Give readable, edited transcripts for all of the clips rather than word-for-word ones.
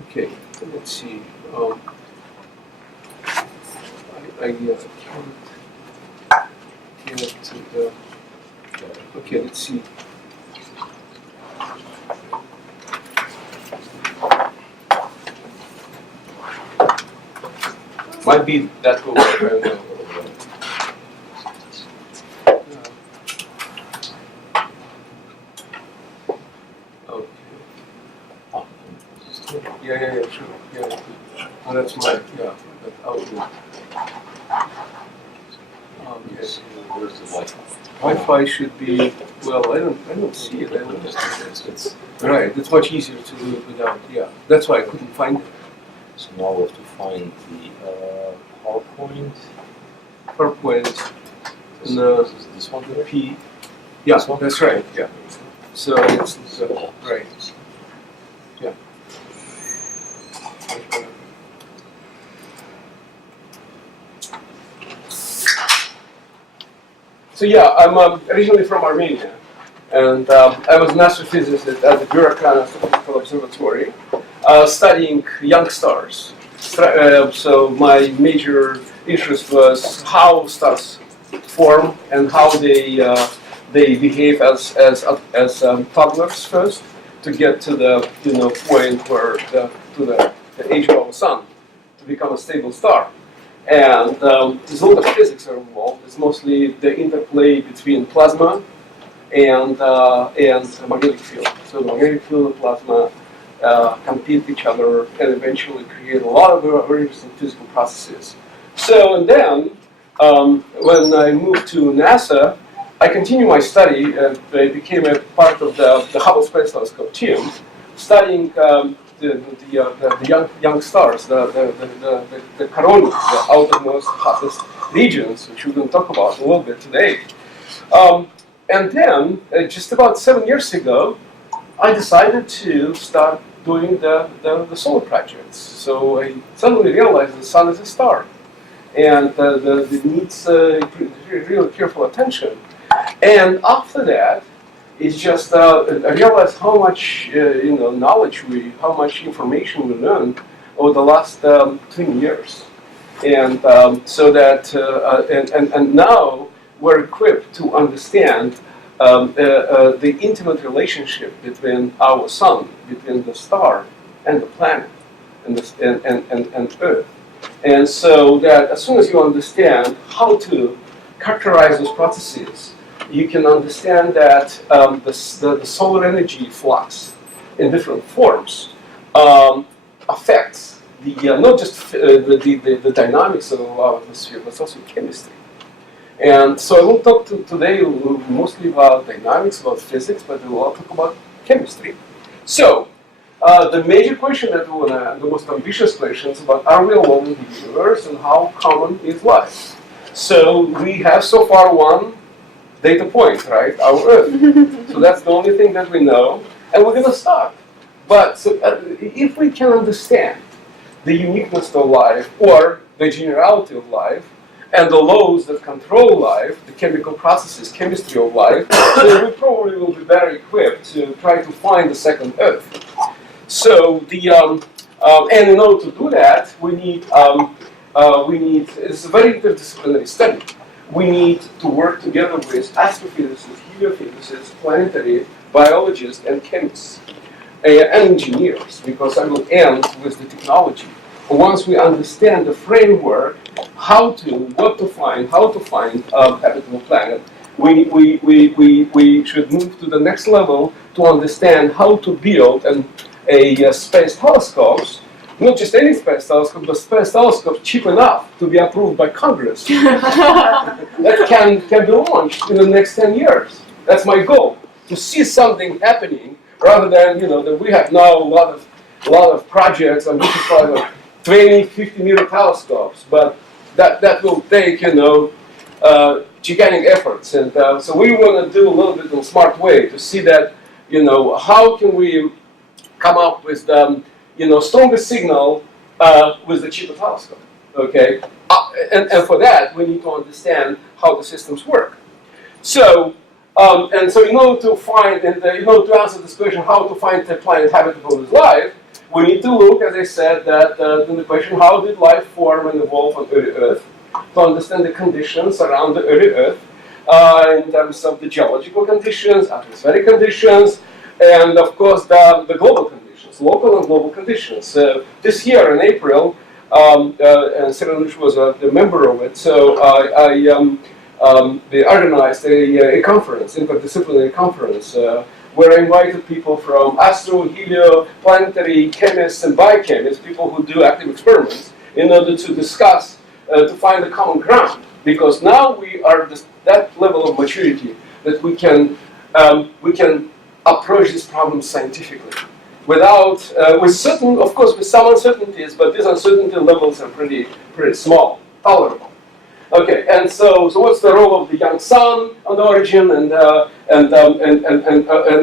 Okay, let's see. I can't get to the. Okay, let's see. Might be that will work. I don't know. Yeah, sure. Yeah. Oh, that's mine. Yeah. Outlook. Yes. Where's the Wi-Fi? Wi-Fi should be. Well, I don't see it. Right. It's much easier to do it without. Yeah. That's why I couldn't find it. So now we have to find the PowerPoint. PowerPoint. And this one here? P. Yeah, that's right. Yeah. So it's right. Yeah. So yeah, I'm originally from Armenia, and I was an astrophysicist at the Bureaucratic Astrophysical Observatory, studying young stars. So my major interest was how stars form and how they behave as toddlers first to get to the point where the age of our sun to become a stable star. And there's a lot of physics are involved. It's mostly the interplay between plasma and the magnetic field. So the magnetic field and plasma compete with each other and eventually create a lot of very interesting physical processes. So and then when I moved to NASA, I continued my study and I became a part of the Hubble Space Telescope team, studying the young stars, the corona, the outermost, hottest regions, which we're going to talk about a little bit today. And then, just about 7 years ago, I decided to start doing the solar projects. So I suddenly realized the sun is a star, and it needs really careful attention. And after that, it's just I realized how much knowledge how much information we learned over the last 20 years, and so that and now we're equipped to understand the intimate relationship between our sun, between the star and the planet, and Earth, and so that as soon as you understand how to characterize those processes, you can understand that the solar energy flux in different forms affects not just the dynamics of our atmosphere, but also chemistry. And so I will talk today mostly about dynamics, about physics, but we will talk about chemistry. So the major question that we want to, the most ambitious question is about, are we alone in the universe and how common is life? So we have so far one data point, right? Our Earth. So that's the only thing that we know, and we're going to start. But so, if we can understand the uniqueness of life, or the generality of life, and the laws that control life, the chemical processes, chemistry of life, then we probably will be better equipped to try to find the second Earth. So and in order to do that, we need it's a very interdisciplinary study. We need to work together with astrophysicists, heliophysicists, planetary biologists, and chemists, and engineers, because I will end with the technology. Once we understand the framework, what to find a habitable planet, we should move to the next level to understand how to build a space telescopes. Not just any space telescope, but space telescope cheap enough to be approved by Congress. That can be launched in the next 10 years. That's my goal, to see something happening rather than that we have now a lot of projects on 20, 50 meter telescopes, but that will take gigantic efforts, and so we want to do a little bit in a smart way to see that how can we come up with stronger signal with the cheaper telescope, okay? And for that, we need to understand how the systems work. So, in order to find, in order to answer this question, how to find a planet habitable with life, we need to look, as I said, that to the question, how did life form and evolve on early Earth, to understand the conditions around the early Earth, in terms of the geological conditions, atmospheric conditions, and of course the global conditions, local and global conditions. So this year in April, and Seranush was a member of it, so they organized a conference, interdisciplinary conference, where I invited people from astro, helio, planetary chemists, and biochemists, people who do active experiments, in order to discuss, to find a common ground. Because now we are that level of maturity that we can approach this problem scientifically, without, with certain, of course, with some uncertainties, but these uncertainty levels are pretty small, tolerable. Okay, and so what's the role of the young sun on the origin and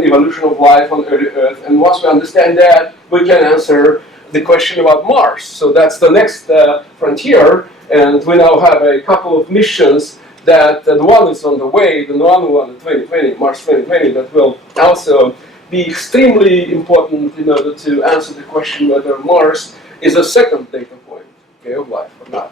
evolution of life on early Earth? And once we understand that, we can answer the question about Mars. So that's the next frontier, and we now have a couple of missions that the one is on the way, the one in 2020, Mars 2020, that will also be extremely important in order to answer the question whether Mars is a second data point, okay, of life or not.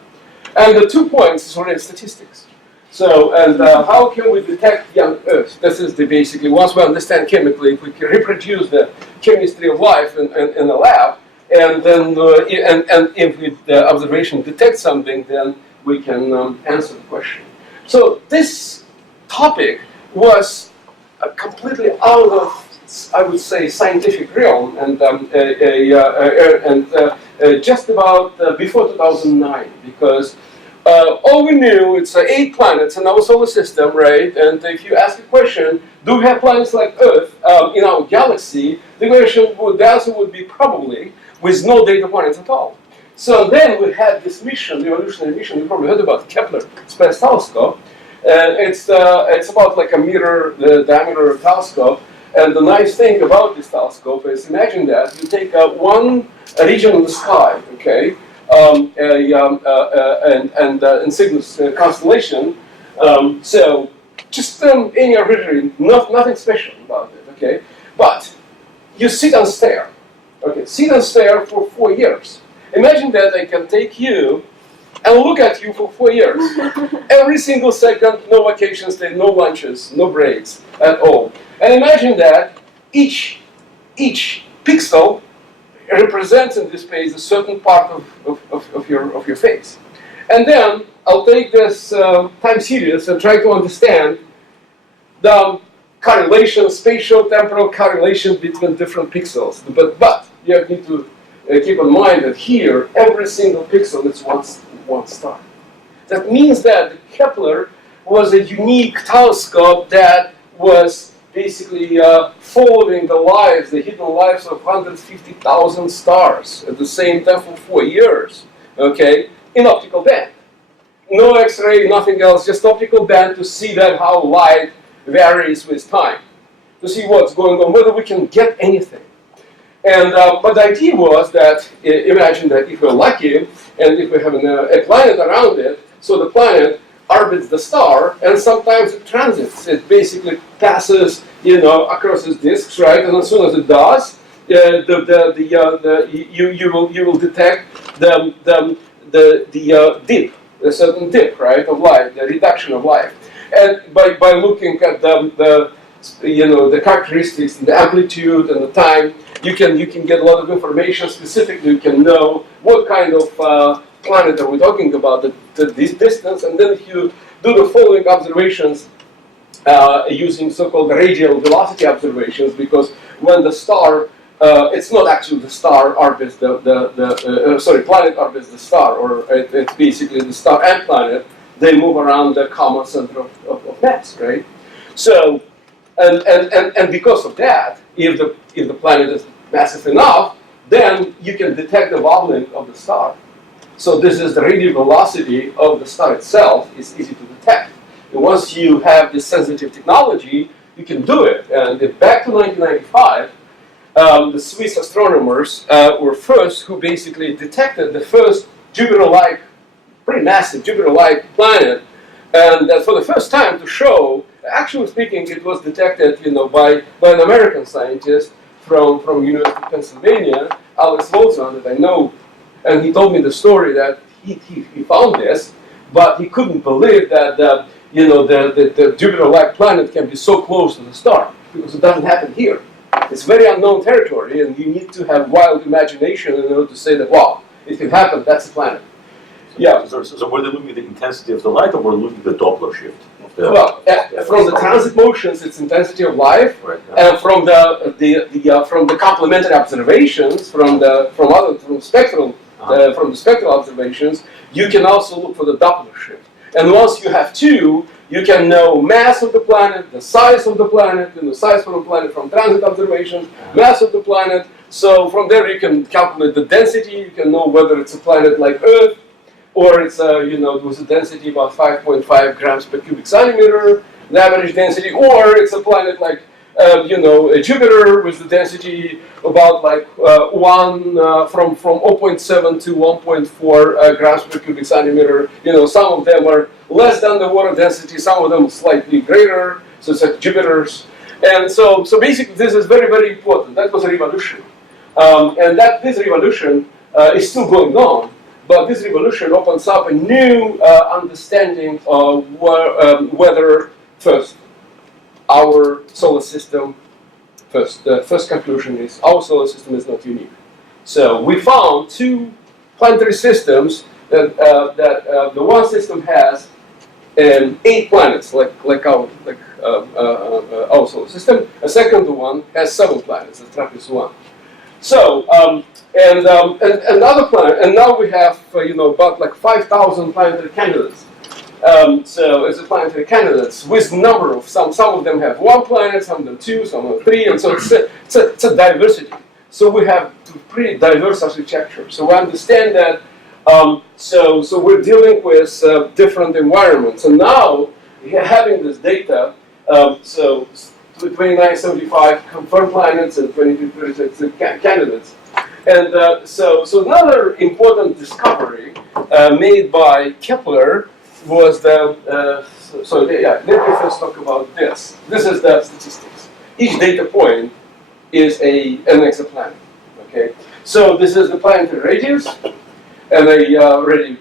And the 2 points is already statistics. So, and how can we detect young Earth? This is the basically, once we understand chemically, if we can reproduce the chemistry of life in a lab, and then and if the observation detects something, then we can answer the question. So this topic was completely out of, I would say, scientific realm, and just about before 2009, because all we knew, it's 8 planets in our solar system, right? And if you ask a question, do we have planets like Earth in our galaxy? The answer would be probably, with no data points at all. So then we had this mission, the evolutionary mission. You probably heard about Kepler Space Telescope. It's about like a meter diameter telescope. And the nice thing about this telescope is, imagine that you take one region of the sky, okay, and Cygnus constellation. So just any arbitrary, nothing special about it, okay. But you sit and stare, okay, sit and stare for 4 years. Imagine that I can take you and look at you for 4 years. Every single second, no vacations day, no lunches, no breaks at all. And imagine that each pixel represents in this space a certain part of your face. And then I'll take this time series and try to understand the correlation, spatial temporal correlation between different pixels. But you need to keep in mind that here, every single pixel is one star. That means that Kepler was a unique telescope that was basically following the lives, the hidden lives of 150,000 stars at the same time for 4 years, okay, in optical band. No X-ray, nothing else, just optical band to see that how light varies with time, to see what's going on, whether we can get anything. And but the idea was that, imagine that if we're lucky, and if we have a planet around it, so the planet orbits the star, and sometimes it transits. It basically passes, across its disks, right? And as soon as it does, you will detect the dip, a certain dip, right, of light, the reduction of light, and by looking at the characteristics, the amplitude, and the time, you can get a lot of information. Specifically, you can know what kind of planet are we talking about, this distance, and then if you do the following observations using so-called radial velocity observations, because when the star, it's not actually the star orbits planet orbits the star, or it's basically the star and planet, they move around the common center of mass, right? So, and because of that, if the planet is massive enough, then you can detect the wobbling of the star. So this is the radial velocity of the star itself. It's easy to detect. And once you have this sensitive technology, you can do it. And back to 1995, the Swiss astronomers were first who basically detected the first Jupiter-like, pretty massive Jupiter-like planet. And for the first time to show, actually speaking, it was detected, by an American scientist from University of Pennsylvania Alex Wolzon that I know, and he told me the story that he found this, but he couldn't believe that the Jupiter-like planet can be so close to the star, because it doesn't happen here. It's very unknown territory, and you need to have wild imagination in order to say that, wow, it can happen, that's a planet. Yeah. So we're looking at the intensity of the light, or we're looking at the Doppler shift? Well, from the transit motions, it's intensity of light, right, and from the complementary observations, from the spectral observations, you can also look for the Doppler shift. And once you have two, you can know mass of the planet, the size of the planet, and the size of the planet from transit observations, mass of the planet. So from there you can calculate the density. You can know whether it's a planet like Earth, or it's with a density about 5.5 grams per cubic centimeter, the average density, or it's a planet like a Jupiter with the density about like from 0.7 to 1.4 grams per cubic centimeter. Some of them are less than the water density, some of them slightly greater. So it's like Jupiters, and so basically this is very, very important. That was a revolution, and this revolution is still going on. But this revolution opens up a new understanding of whether, first, our solar system, the first conclusion is our solar system is not unique. So we found two planetary systems that the one system has 8 planets, like our solar system. A second one has 7 planets, the TRAPPIST-1. So and another planet, and now we have about like 5,000 planetary candidates. So it's a planetary candidates with number of some of them have 1 planet, some of them 2, some of them 3, and so it's a diversity. So we have pretty diverse architecture. So we understand that. So we're dealing with different environments, and now having this data. So 2975 confirmed planets and 2236 candidates. And so another important discovery made by Kepler was let me first talk about this. This is the statistics. Each data point is an exoplanet. Okay, so this is the planetary radius, and I already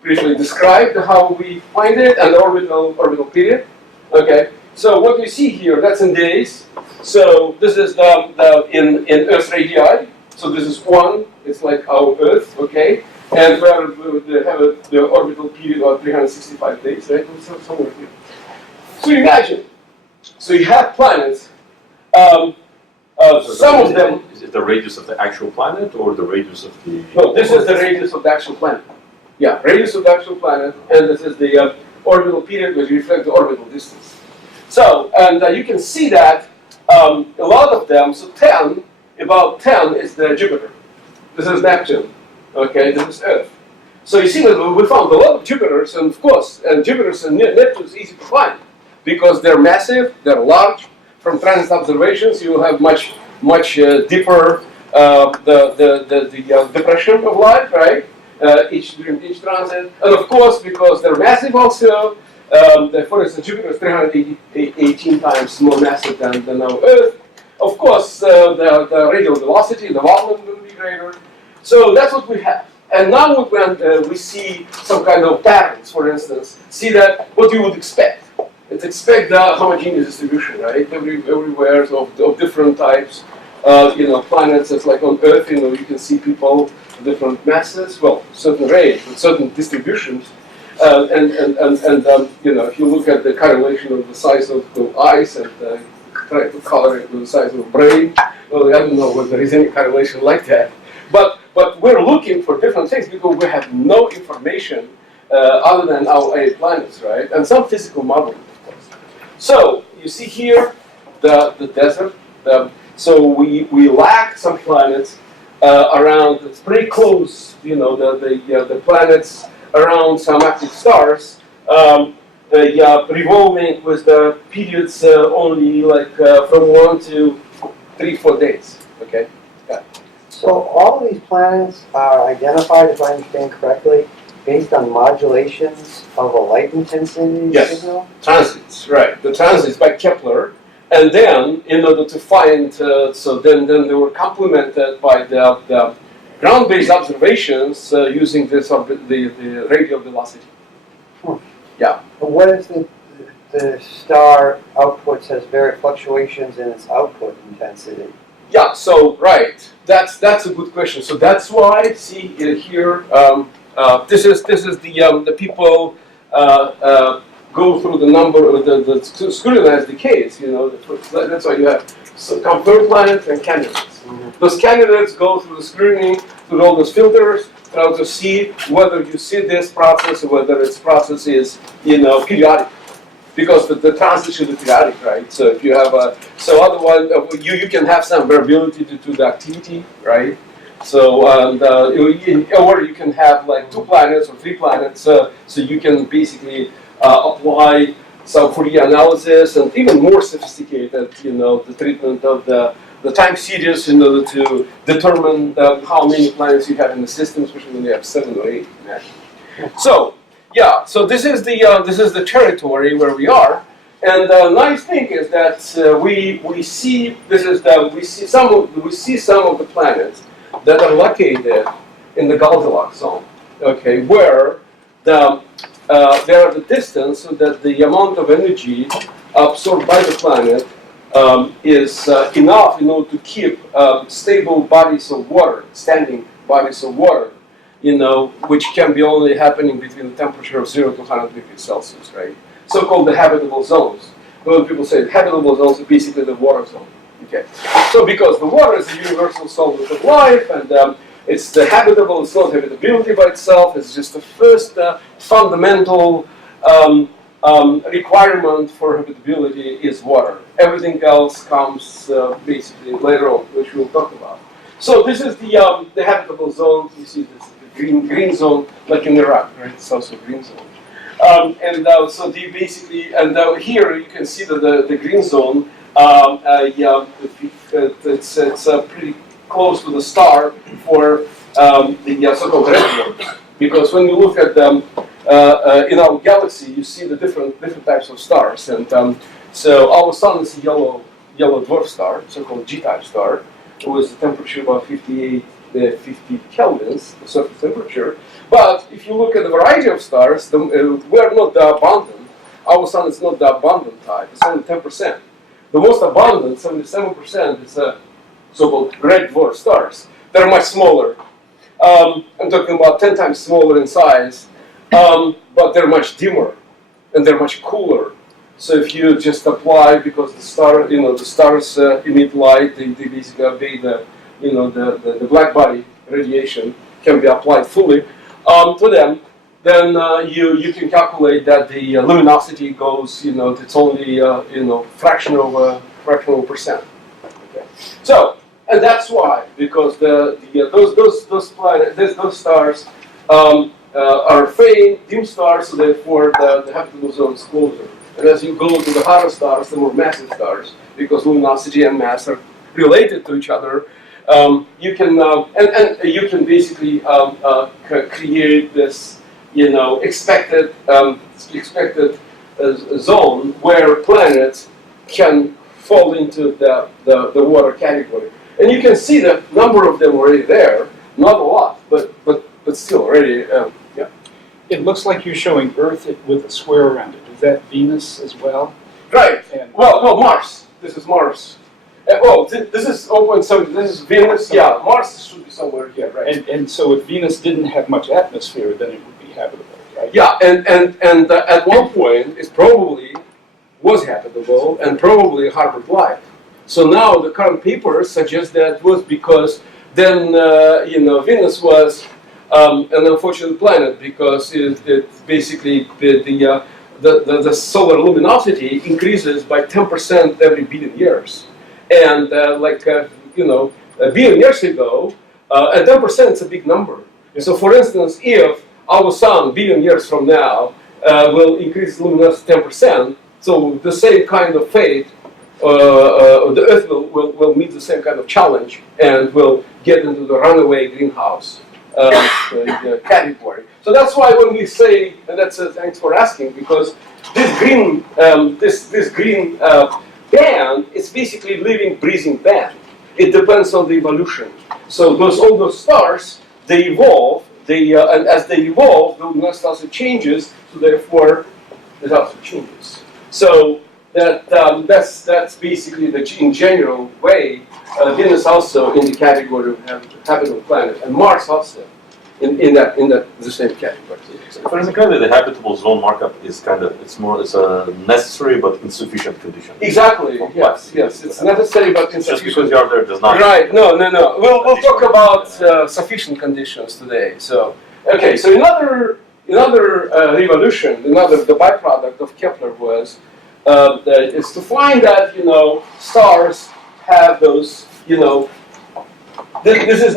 briefly described how we find it, and the orbital period. Okay. So what you see here, that's in days. So this is in Earth's radii. So this is 1. It's like our Earth, okay? And we have the orbital period of 365 days, right? So somewhere here. So imagine. So you have planets. Some of them. Is it the radius of the actual planet or the radius of the? No, this is the radius of the actual planet. Yeah, radius of the actual planet, and this is the orbital period, which reflects the orbital distance. So, and you can see that a lot of them, so about 10 is the Jupiter. This is Neptune, okay, this is Earth. So you see that we found a lot of Jupiters, and of course, and Jupiters and Neptune is easy to find because they're massive, they're large. From transit observations, you will have much deeper the depression of light, right? During each transit, and of course, because they're massive also. For instance, Jupiter is 318 times more massive than our Earth. Of course, the radial velocity, the volume will be greater. So that's what we have. And now when we see some kind of patterns, for instance, see that what you would expect. It's expect the homogeneous distribution, right? Everywhere of different types. Planets. It's like on Earth. You can see people of different masses. Well, certain range, with certain distributions. If you look at the correlation of the size of the eyes and try to color it with the size of the brain, well, I don't know whether there is any correlation like that. But we're looking for different things because we have no information other than our 8 planets, right? And some physical modeling, of course. So you see here the desert. So we lack some planets around. It's pretty close, the planets around some active stars, revolving with the periods only like from 1 to 3-4 days. Okay. Yeah. So all of these planets are identified, if I understand correctly, based on modulations of a light intensity Yes. signal? Transits, right? The transits by Kepler. And then, in order to find, so then they were complemented by the ground-based observations using the radial velocity. Yeah. But what if the star output has very fluctuations in its output intensity? Yeah. So right, that's a good question. So that's why see here. This is the people go through the number of the scrutinize the case. You know, that's why you have confirmed planets and candidates. Mm-hmm. Those candidates go through the scrutiny, through all those filters, try to see whether you see this process or whether its process is, periodic. Because the transition is periodic, right? So if you have otherwise you can have some variability due to the activity, right? So or you can have like 2 planets or 3 planets, so you can basically apply some Fourier analysis and even more sophisticated, the treatment of the time series in order to determine how many planets you have in the system, especially when you have 7 or 8. So yeah, so this is the territory where we are, and the nice thing is that we see some of the planets that are located in the Goldilocks zone, okay, where they are the distance so that the amount of energy absorbed by the planet is enough in order to keep stable bodies of water, standing bodies of water, which can be only happening between the temperature of 0 to 100 degrees Celsius, right? So-called the habitable zones. When people say habitable zones are basically the water zone. Okay. So because the water is a universal solvent of life, and it's the habitable, it's not habitability by itself, it's just the first fundamental requirement for habitability is water. Everything else comes basically later on, which we'll talk about. So this is the habitable zone. You see this green zone, like in Iraq, right? It's also a green zone. So the basically, here you can see that the green zone, it's pretty close to the star for the so-called red dwarfs. Because when you look at them in our galaxy, you see the different types of stars, and so our sun is a yellow dwarf star, so-called G-type star, with a temperature about 50 kelvins, the surface temperature. But if you look at the variety of stars, we are not the abundant. Our sun is not the abundant type. It's only 10%. The most abundant, 77%, is so-called red dwarf stars. They're much smaller. I'm talking about 10 times smaller in size, but they're much dimmer and they're much cooler. So if you just apply, because the stars emit light, they basically obey the black body radiation can be applied fully to them. Then you can calculate that the luminosity goes, it's only fractional percent. Okay. So, and that's why, because those planets, those stars are faint, dim stars, so therefore the habitable zone is closer. And as you go to the hotter stars, the more massive stars, because luminosity and mass are related to each other, you can you can basically create this expected zone where planets can fall into the water category. And you can see the number of them already there. Not a lot, but still already. Yeah. It looks like you're showing Earth with a square around it. Is that Venus as well? Right. And Well, Mars. This is Mars. This is open. So this is Venus. Yeah, Mars should be somewhere here, right? and so if Venus didn't have much atmosphere, then it would be habitable, right? Yeah, and at one point it probably was habitable and probably harbored life. So now the current papers suggest that it was because then Venus was an unfortunate planet because it basically the solar luminosity increases by 10% every billion years, and a billion years ago, and 10% is a big number. Yeah. So, for instance, if our sun, billion years from now, will increase luminosity 10%, so the same kind of fate, the Earth will meet the same kind of challenge and will get into the runaway greenhouse category. So that's why when we say, and that's thanks for asking, because this green band is basically living, breathing band. It depends on the evolution. So all those stars, they evolve, and as they evolve, the luminosity also changes, so therefore it also changes. So that's basically in general way. Venus also in the category of habitable planet, and Mars also in the same category. For the kind of the habitable zone markup is it's a necessary but insufficient condition. Exactly. Yes. It's necessary but Just insufficient. because you are there does not. Right. No. We'll talk about sufficient conditions today. So okay. So another revolution, the byproduct of Kepler was is to find that stars have those It's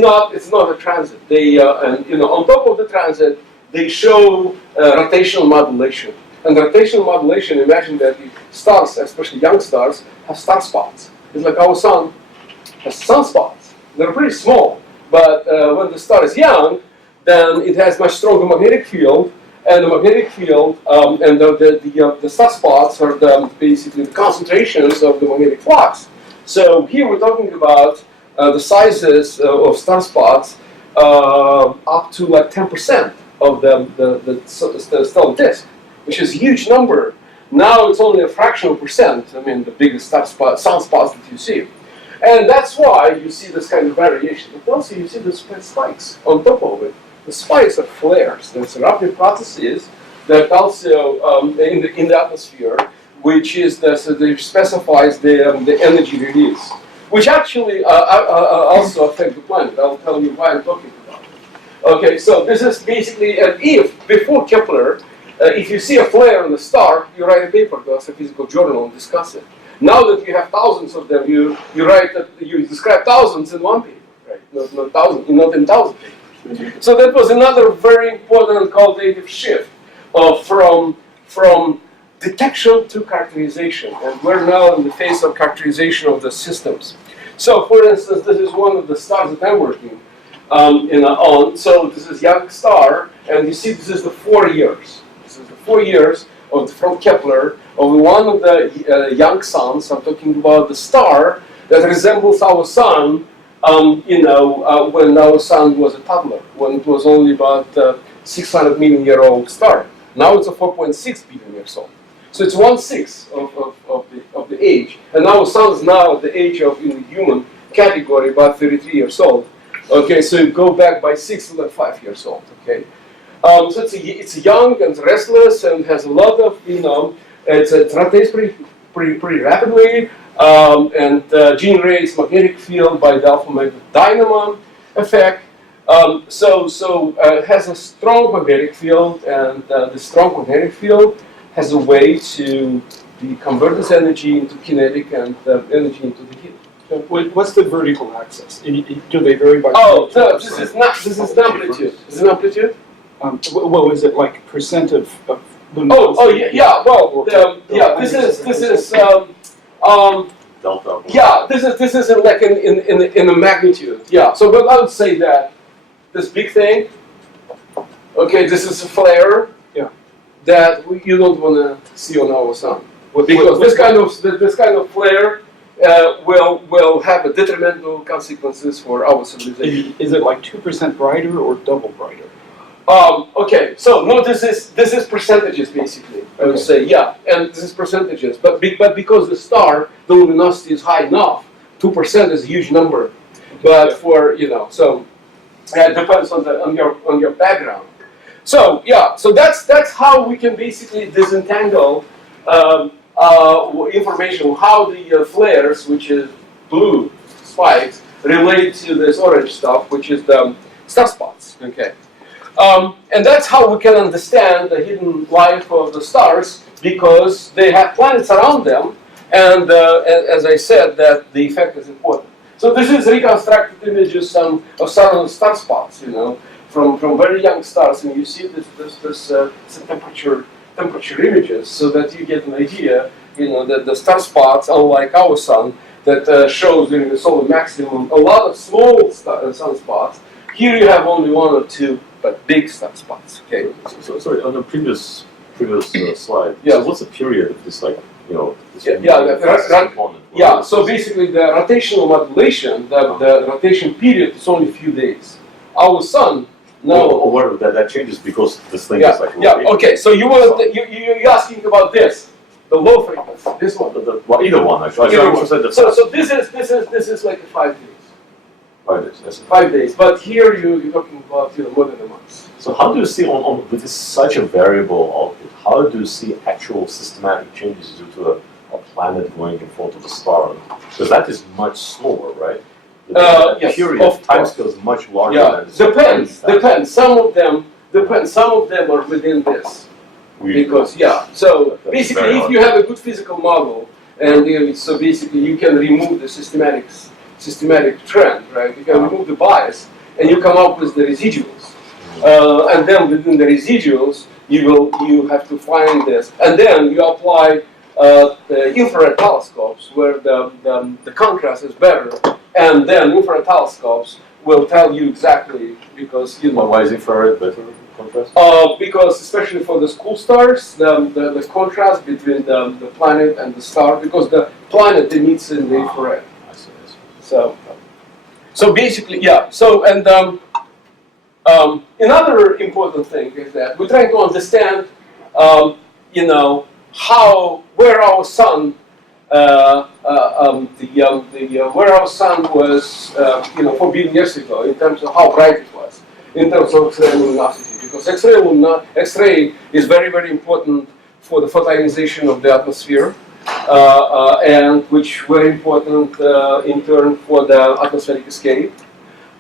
not a transit. They and on top of the transit they show rotational modulation. And rotational modulation, imagine that the stars, especially young stars, have star spots. It's like our sun has sunspots. They're pretty small, but when the star is young, then it has much stronger magnetic field, and the magnetic field and the star spots are basically the concentrations of the magnetic flux. So here we're talking about the sizes of star spots up to like 10% of the stellar disk, which is a huge number. Now it's only a fractional percent. I mean, the biggest sunspots that you see. And that's why you see this kind of variation. But also you see the spikes on top of it. The spikes are flares. There's eruptive processes that also in the atmosphere, which specifies the energy release, which actually also affect the planet. I'll tell you why I'm talking about it. Okay, so this is basically an if before Kepler. If you see a flare on a star, you write a paper to Astrophysical Journal and discuss it. Now that you have thousands of them, you describe thousands in one paper, right? Not thousands, not in thousand papers. So that was another very important qualitative shift from detection to characterization, and we're now in the phase of characterization of the systems. So, for instance, this is one of the stars that I'm working on. So this is young star, and you see this is the 4 years. This is the 4 years from Kepler of one of the young suns. I'm talking about the star that resembles our sun. When our sun was a toddler, when it was only about 600 million year old star. Now it's a 4.6 billion years old. So it's 1/6 of the age. And our sun is now at the age of, in the human category, about 33 years old. Okay, so you go back by 6 to like 5 years old. Okay, so it's young and restless and has a lot of it rotates pretty rapidly and generates magnetic field by the alpha magnetic dynamo effect. It has a strong magnetic field, and the strong magnetic field has a way to convert this energy into kinetic and energy into the heat. What's the vertical axis? Do they vary by? This is amplitude. This is amplitude. Well, is it like percent of luminosity? Yeah. Well, This is Delta. yeah. This is like in the magnitude. Yeah. So, but I would say that this big thing. Okay, this is a flare. Yeah. That you don't want to see on our sun, because this kind of flare will have a detrimental consequences for our civilization. Is it like 2% brighter or double brighter? Okay, so no, this is percentages basically. I would say, yeah, and this is percentages. But because the star, the luminosity is high enough, 2% is a huge number. But for so it depends on your background. So yeah, so that's how we can basically disentangle information how the flares, which is blue spikes, relate to this orange stuff, which is the star spots. Okay. And that's how we can understand the hidden life of the stars, because they have planets around them, and as I said, that the effect is important. So this is reconstructed images of sudden star spots, from very young stars, and you see this temperature images, so that you get an idea, that the star spots, unlike our sun, that shows during the solar maximum a lot of small sunspots. Here you have only 1 or 2, but big sunspots. Okay. So sorry, on the previous slide. Yeah. So what's the period of this you know, this component. Yeah, so basically the rotational modulation, the rotation period is only a few days. Our sun, no. That changes because this thing Yeah, is like yeah, okay, so you're asking about this, the low frequency, this one. Well, either one actually. Either I'm one. interested in So this is like 5 days. 5 days. Yes. 5 days, but here you're talking about more than a month. So how do you see with this such a variable output? How do you see actual systematic changes due to a planet going in front of the star? Because that is much slower, right? Yes, period of time course. scale is much larger Yeah, than depends. Some of them are within this. Because so That's basically, very if hard. you have a good physical model, and so basically you can remove the systematic trend, right? You can remove the bias, and you come up with the residuals, and then within the residuals, you have to find this, and then you apply the infrared telescopes where the contrast is better, and then infrared telescopes will tell you exactly because Why is infrared better contrast? because especially for the school stars, the contrast between the planet and the star, because the planet emits in the infrared. I see. So basically, yeah. So and another important thing is that we're trying to understand, where our sun, where our sun was, 4 billion years ago, in terms of how bright it was, in terms of X-ray luminosity, because X-ray is very, very important for the photonization of the atmosphere, and which very important in turn for the atmospheric escape,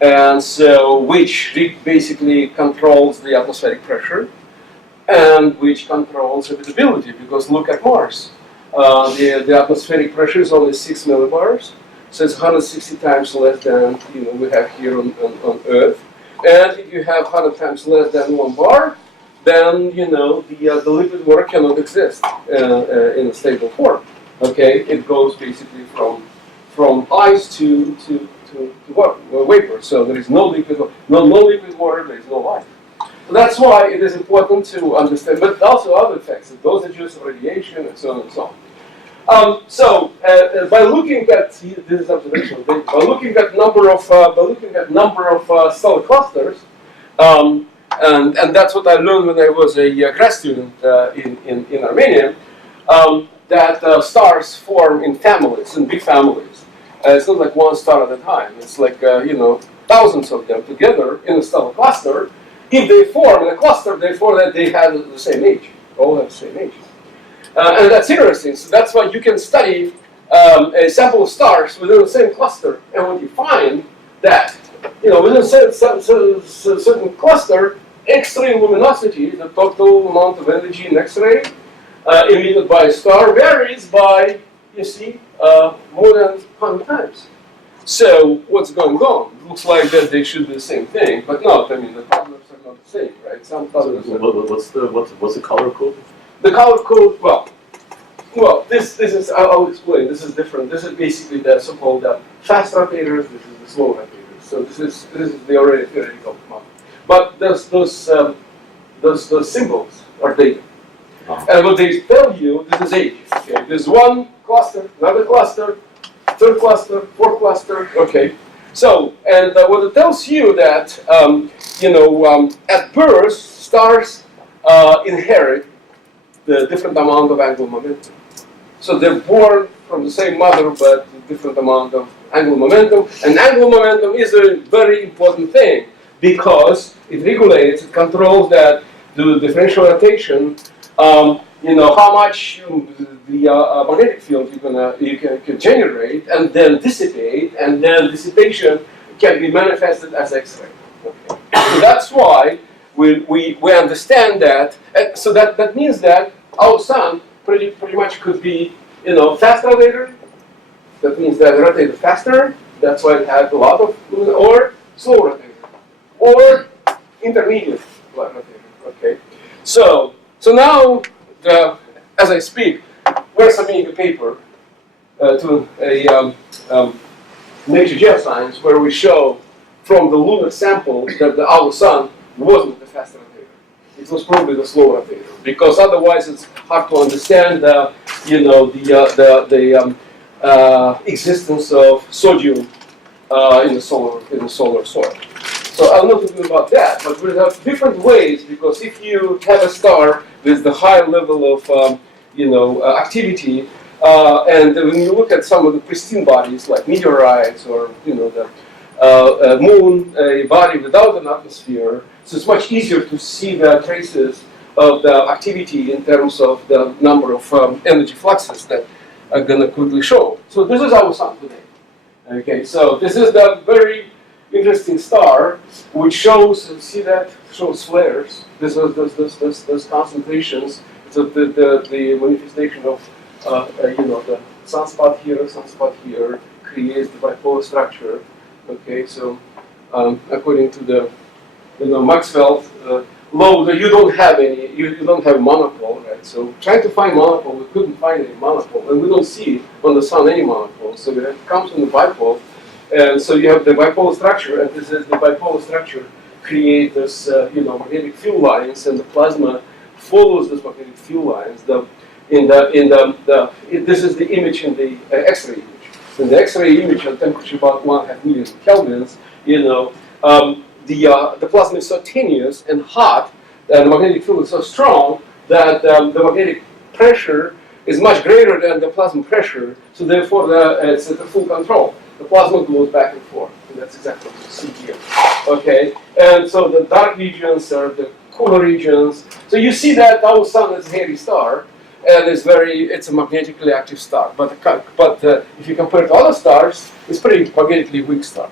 and so which basically controls the atmospheric pressure, and which controls habitability. Because look at Mars. The atmospheric pressure is only 6 millibars, so it's 160 times less than we have here on Earth. And if you have 100 times less than 1 bar, then the liquid water cannot exist in a stable form. Okay, it goes basically from ice to vapor. So there is no liquid water. There is no life. That's why it is important to understand, but also other effects, dosages of radiation, and so on and so on. By looking at this is observational data, by looking at number of stellar clusters, and that's what I learned when I was a grad student in Armenia, that stars form in families, in big families. It's not like one star at a time. It's like thousands of them together in a stellar cluster. If they form in a cluster, therefore that they have the same age, all have the same age. And that's interesting. So that's why you can study a sample of stars within the same cluster, and when you find that, within a certain cluster, X-ray luminosity, the total amount of energy in X-ray emitted by a star, varies by, more than 100 times. So what's going on? It looks like that they should be the same thing, but not. I mean, the colors are not the same, right? Some colors are. What's the color code? The color code, well, this is, I'll explain. This is different. This is basically the so-called fast rotators. This is the slow rotators. So this is the already theoretical model. But those symbols are data, and what they tell you, this is age. Okay, there's one cluster, another cluster, third cluster, fourth cluster. Okay, so and what it tells you that at birth stars inherit the different amount of angular momentum. So they're born from the same mother, but different amount of angular momentum. And angular momentum is a very important thing because it regulates, it controls that the differential rotation. How much the magnetic field you can generate and then dissipate, and then dissipation can be manifested as X-ray. Okay. So that's why we understand that. And so that means that our sun pretty much could be fast rotator. That means that it rotated faster. That's why it had a lot of, or slow rotator, or intermediate rotator. Okay. So now, as I speak, we're submitting a paper to a Nature Geoscience where we show from the lunar sample that our sun wasn't a fast rotator. It was probably the slow rotator, because otherwise it's hard to understand, existence of sodium in the solar soil. So I'm not talking about that, but we have different ways, because if you have a star with the high level of activity, and when you look at some of the pristine bodies like meteorites or the moon, a body without an atmosphere, so it's much easier to see the traces of the activity in terms of the number of energy fluxes that are going to quickly show. So this is our sun today. Okay, so this is the very interesting star, which shows, see that, shows flares. This was those concentrations. So the manifestation of the sunspot here creates the bipolar structure. Okay, so according to the Maxwell law, you don't have monopole, right? So trying to find monopole, we couldn't find any monopole, and we don't see on the sun any monopole. So it comes from the bipole, and so you have the bipolar structure, and this is the bipolar structure create this magnetic field lines, and the plasma follows this magnetic field lines. This is the image in the X-ray image. In the X-ray image at temperature about 1.5 million kelvins, the plasma is so tenuous and hot, and the magnetic field is so strong that the magnetic pressure is much greater than the plasma pressure. So therefore, it's at full control. The plasma goes back and forth, and that's exactly what you see here. Okay, and so the dark regions are the cooler regions. So you see that our sun is a hairy star, and it's a magnetically active star. But if you compare it to other stars, it's pretty magnetically weak star.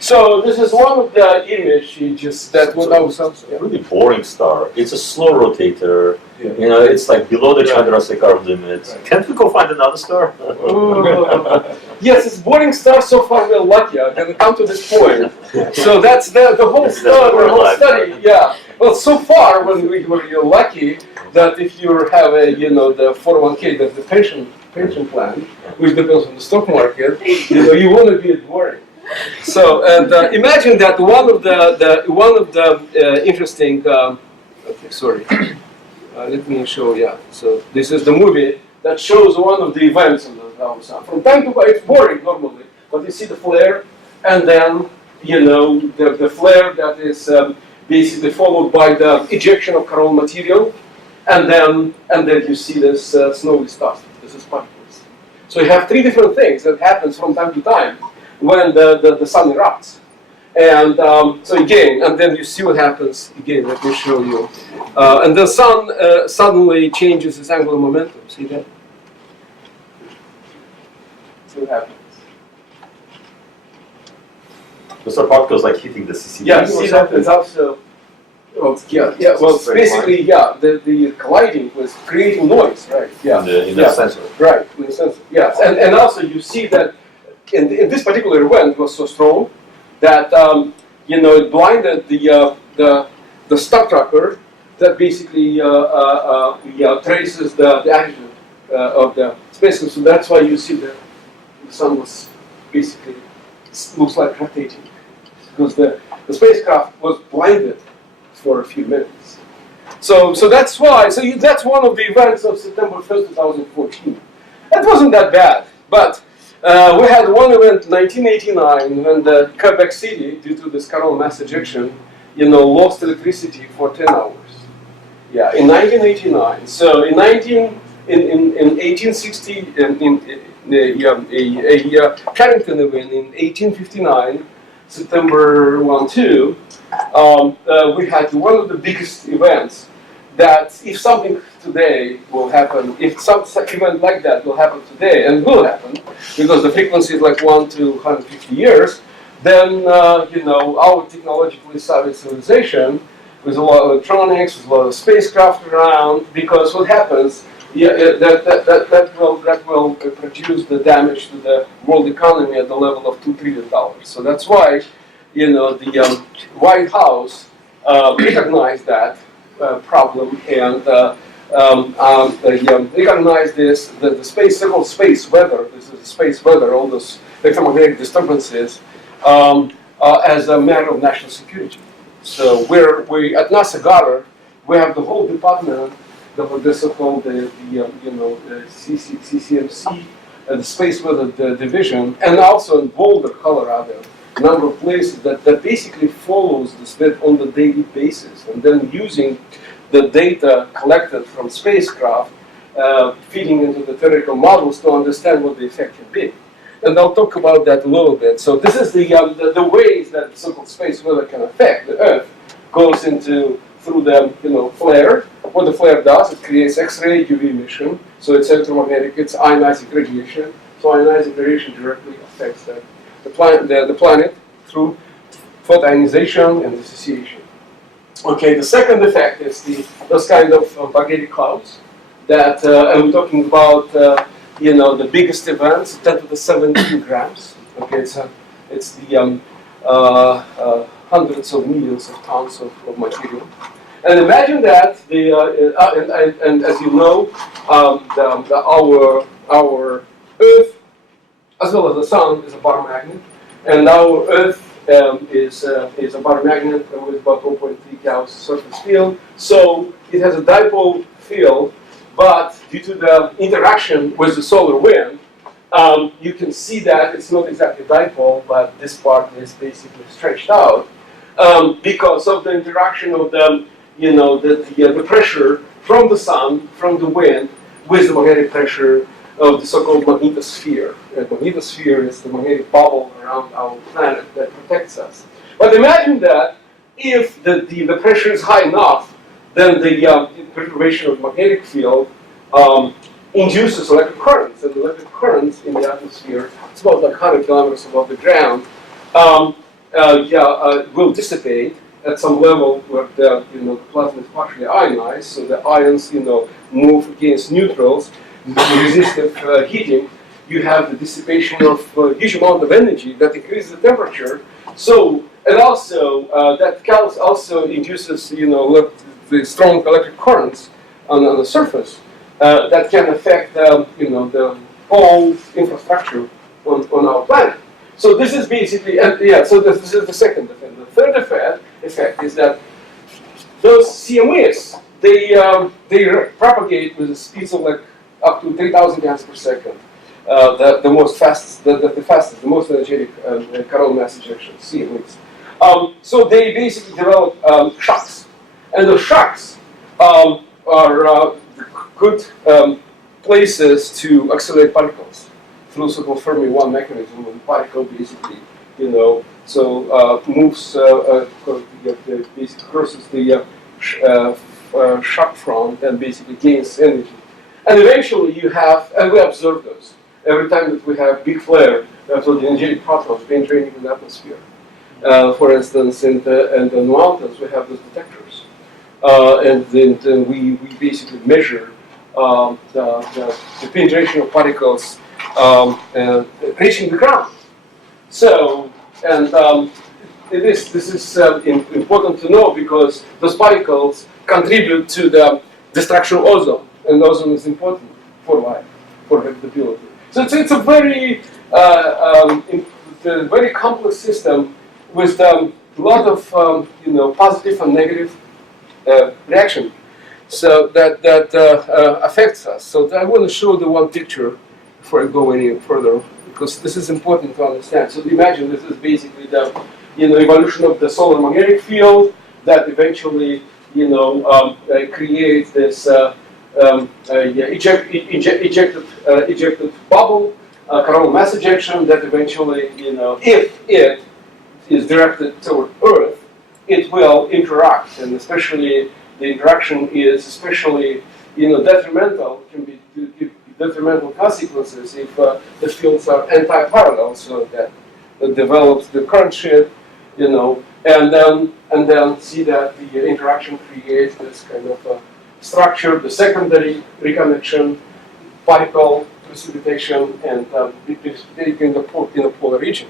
So this is one of the images that what our sun. A really boring star. It's a slow rotator. Yeah. It's like below the Chandrasekhar limit. Right. Can't we go find another star? Yes, it's boring star. So far we're lucky. I'm going to come to this point. So that's the whole star, the whole study. Yeah. Well, so far when you're lucky that if you have the 401k, the pension plan, which depends on the stock market, you want to be boring. So and imagine that one of the interesting. Okay, sorry. Let me show. Yeah. So this is the movie that shows one of the events in the sun. From time to time, it's boring normally, but you see the flare, and then the flare that is basically followed by the ejection of coronal material, and then you see this snowy stuff. This is particles. So you have three different things that happens from time to time when the sun erupts. And so again, and then you see what happens. Again, let me show you. And the sun suddenly changes its angular momentum. See that? See what happens. Those are particles like hitting the CCD. Yeah, see that? It's also. Well, yeah. Well, it's basically, the colliding was creating noise, right? Yeah. In the sensor. Right, in the sensor. Yes, and also you see that in this particular event was so strong that it blinded the star tracker that basically traces the attitude of the spacecraft. So that's why you see the sun was basically looks like rotating, because the spacecraft was blinded for a few minutes. So that's why. So that's one of the events of September 1st, 2014. It wasn't that bad, but we had one event in 1989 when the Quebec City, due to this coronal mass ejection, lost electricity for 10 hours. Yeah, in 1989. So in 1860, a Carrington event in 1859, September 1-2, we had one of the biggest events that if something today will happen, if some event like that will happen today, and will happen, because the frequency is like 1 to 150 years, then our technologically savvy civilization, with a lot of electronics, with a lot of spacecraft around, because what happens, that will produce the damage to the world economy at the level of $2 trillion. So that's why, the White House recognized that problem and recognized this, the several space weather. This is space weather, all those electromagnetic disturbances, as a matter of national security. So we at NASA Goddard, we have the whole department, the so-called the CCMC, the Space Weather Division, and also in Boulder, Colorado, a number of places that basically follows this bit on the daily basis, and then using the data collected from spacecraft, feeding into the theoretical models to understand what the effect can be. And I'll talk about that a little bit. So this is the ways that so-called space weather can affect the Earth. Goes through the flare. What the flare does, it creates X-ray UV emission. So it's electromagnetic. It's ionizing radiation. So ionizing radiation directly affects the planet through photoionization and dissociation. Okay, the second effect is those kind of magnetic clouds that, and we're talking about the biggest events, 10 to the 17 grams. Okay, it's the hundreds of millions of tons of material. And imagine that and as you know, our Earth, as well as the Sun, is a bar magnet, and our Earth is a bar magnet with about 0.3 Gauss surface field. So it has a dipole field. But due to the interaction with the solar wind, you can see that it's not exactly dipole, but this part is basically stretched out because of the interaction of the pressure from the sun, from the wind, with the magnetic pressure of the so-called magnetosphere. The magnetosphere is the magnetic bubble around our planet that protects us. But imagine that if the pressure is high enough, then the perturbation of the magnetic field induces electric currents, and the electric currents in the atmosphere, it's about like 100 kilometers above the ground, will dissipate at some level where the plasma is partially ionized, so the ions move against neutrals, resistive heating. You have the dissipation of a huge amount of energy that increases the temperature. So and also that also induces the strong electric currents on the surface that can affect the whole infrastructure on our planet. So this is basically so this is the second effect. The third effect is that those CMEs they propagate with speeds of like up to 3,000 miles per second. The fastest, the most energetic coronal mass ejection CMEs. So they basically develop shocks, and those shocks are good places to accelerate particles through so-called Fermi-1 mechanism. When the particle basically, moves, basically crosses the shock front and basically gains energy. And eventually you have, and we observe those every time that we have big flare, so the energetic protons penetrating the atmosphere. For instance, in the mountains, we have those detectors. And then we basically measure the penetration of particles reaching the ground. So, and this is important to know because those particles contribute to the destruction of ozone, and ozone is important for life, for habitability. So it's a very very complex system with a lot of positive and negative reaction, so that affects us. So I want to show the one picture before I go any further, because this is important to understand. So imagine this is basically the evolution of the solar magnetic field that eventually creates this ejected bubble, coronal mass ejection that eventually if it is directed toward Earth, it will interact, and especially the interaction is especially detrimental, can be give detrimental consequences if the fields are anti-parallel, so that develops the current shift, and then see that the interaction creates this kind of structure, the secondary reconnection, particle precipitation, and precipitating in the polar region.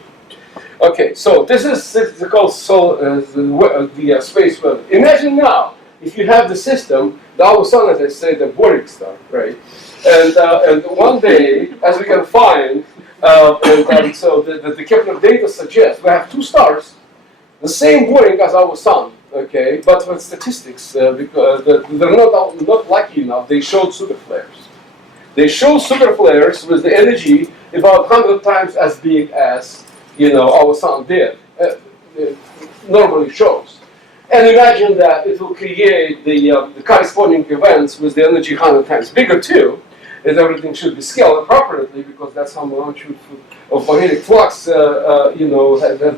Okay, so this is called the space weather. Imagine now if you have the system, our sun, as I say, the boring star, right? And one day, as we can find, so the Kepler data suggests we have two stars, the same boring as our sun, okay, but with statistics, because they're not lucky enough, they showed super flares. They show super flares with the energy about 100 times as big as our sun did. It normally shows. And imagine that it will create the corresponding events with the energy 100 times bigger too, and everything should be scaled appropriately because that's how much of magnetic flux has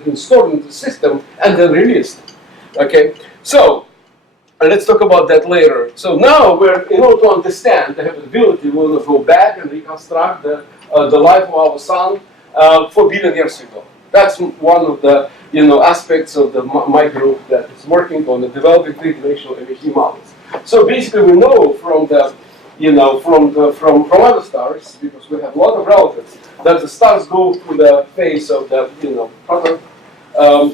been stored in the system and then released. Okay, so let's talk about that later. So now in order to understand the habitability, we'll go back and reconstruct the life of our sun 4 billion years ago. That's one of the aspects of my group that is working on the developing three-dimensional MET models. So basically, we know from from other stars, because we have a lot of relatives, that the stars go through the phase of the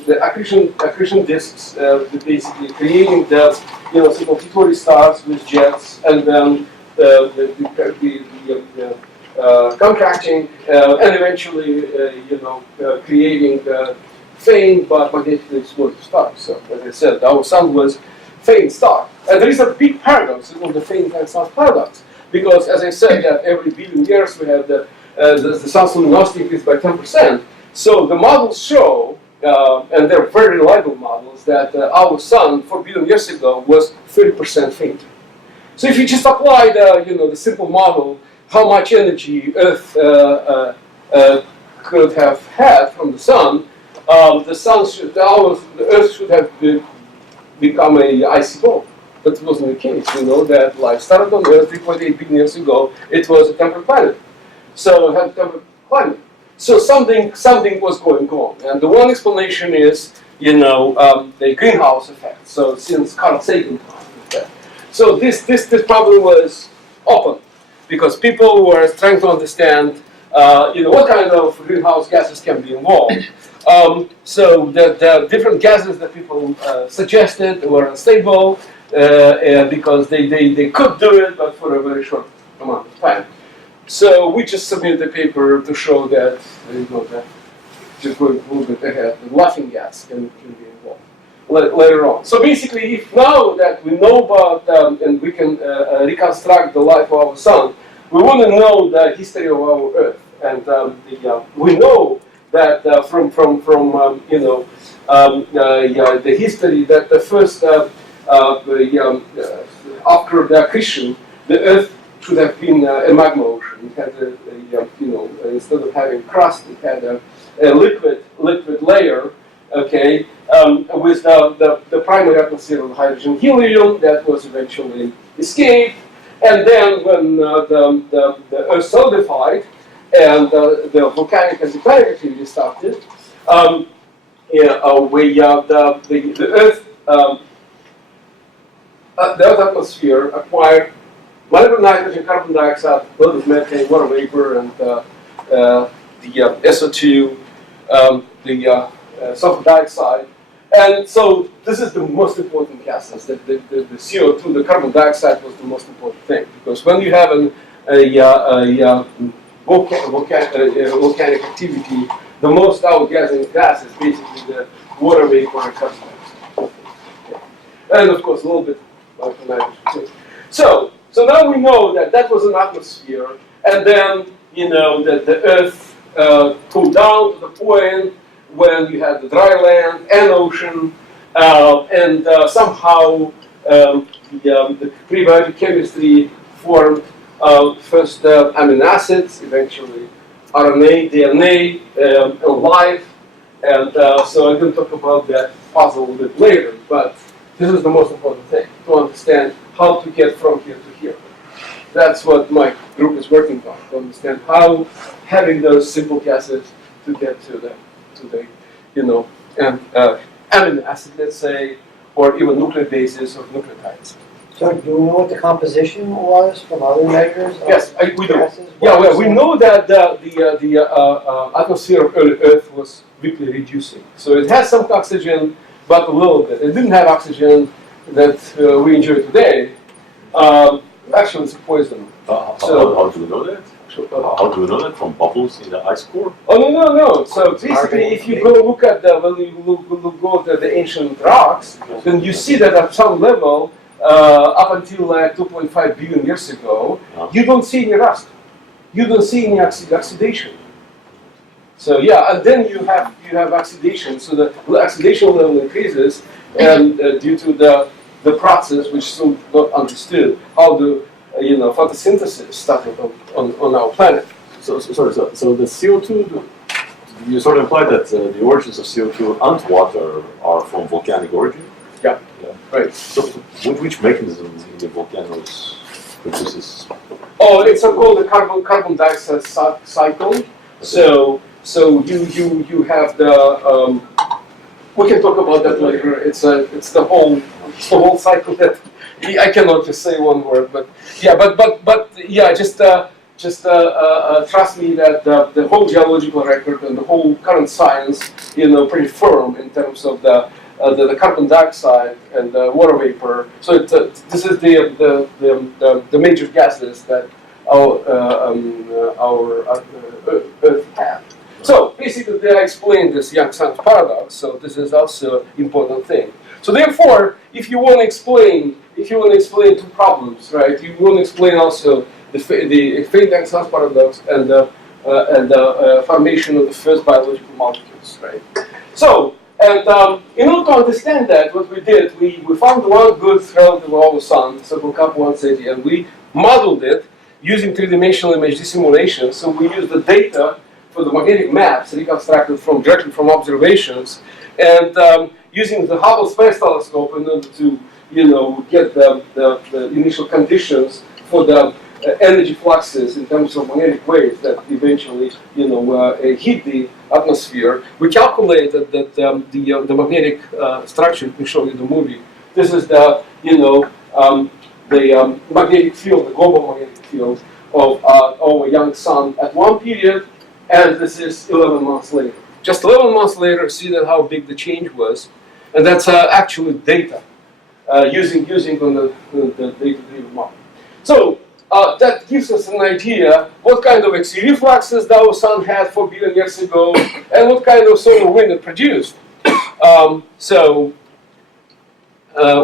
the accretion disks, basically creating the superpituitary stars with jets, and then the contracting, and eventually creating faint but magnetically explosive stars. So as I said, our sun was faint star, and there is a big paradox in the faint star paradox, because as I said, that every billion years we have the sun's luminosity increased by 10%. So the models show, and they're very reliable models, that our sun 4 billion years ago was 30% fainter. So if you just apply the simple model, how much energy Earth could have had from the sun, the Earth should have become an icy ball. But it wasn't the case. We know that life started on Earth 3.8 billion years ago. It was a temperate planet, so it had a temperate climate. So something was going on, and the one explanation is the greenhouse effect. So since Carl Sagan time, so this problem was open because people were trying to understand what kind of greenhouse gases can be involved. So the different gases that people suggested were unstable because they could do it, but for a very short amount of time. So we just submitted a paper to show that, just going a little bit ahead, the laughing gas can be involved later on. So basically, if now that we know about and we can reconstruct the life of our sun, we want to know the history of our Earth, and we know that from the history that the first after the accretion, the Earth should have been a magma ocean. It had instead of having crust, it had a liquid layer, okay, with the primary atmosphere of hydrogen helium that was eventually escaped. And then when the Earth solidified and the volcanic and tectonic activity started, the Earth atmosphere acquired molecular nitrogen, carbon dioxide, a little bit of methane, water vapor, and the SO2, the sulfur dioxide. And so this is the most important gases. The CO2, the carbon dioxide was the most important thing, because when you have volcanic activity, the most outgassing gas is basically the water vapor and carbon dioxide. And of course a little bit of nitrogen too. So now we know that was an atmosphere, and then that the Earth cooled down to the point when you had the dry land and ocean, and somehow the prebiotic chemistry formed first amino acids, eventually RNA, DNA, and life. And so I'm going to talk about that puzzle a little bit later, but this is the most important thing, to understand how to get from here to here. That's what my group is working on, to understand how having those simple gases to get to the amino acid, let's say, or even nucleobases or nucleotides. So do we know what the composition was from other measures? Yes, we do. Gases? Yeah, we know that the atmosphere of early Earth was quickly reducing. So it has some oxygen, but a little bit. It didn't have oxygen that we enjoy today. Actually, it's a poison. How do we know that? How do we know that? From bubbles in the ice core? Oh no. So basically, if you go look at when you go to the ancient rocks, then you see that at some level, up until like 2.5 billion years ago, you don't see any rust. You don't see any oxidation. So yeah, and then you have oxidation. So the oxidation level increases, and due to the process which is still not understood, how the photosynthesis started on our planet. So the CO2, you sort of implied that the origins of CO2 and water are from volcanic origin? Yeah. Right. So which mechanism in the volcanoes produces? Oh, it's called the carbon dioxide cycle. So you have the we can talk about that later. It's the whole cycle that I cannot just say one word, but yeah, but yeah, just trust me that the whole geological record and the whole current science, pretty firm in terms of the carbon dioxide and the water vapor. So this is the major gases that our Earth has. So basically, I explained this Young-Son's paradox. So this is also important thing. So therefore, if you want to explain two problems, right? You want to explain also the Young-Son's paradox and the formation of the first biological molecules, right? So. And in order to understand that, what we did, we found one good relative of our sun, so-called Cap-130, and we modeled it using three-dimensional image simulation. So we used the data for the magnetic maps reconstructed directly from observations, and using the Hubble Space Telescope in order to, get the initial conditions for the energy fluxes in terms of magnetic waves that eventually, hit the atmosphere. We calculated that the magnetic structure. Let me show you the movie. This is the magnetic field, the global magnetic field of our young sun at one period, and this is 11 months later. Just 11 months later, see that how big the change was, and that's actually data using on the data-driven model. So. That gives us an idea what kind of XUV fluxes our sun had 4 billion years ago, and what kind of solar wind it produced.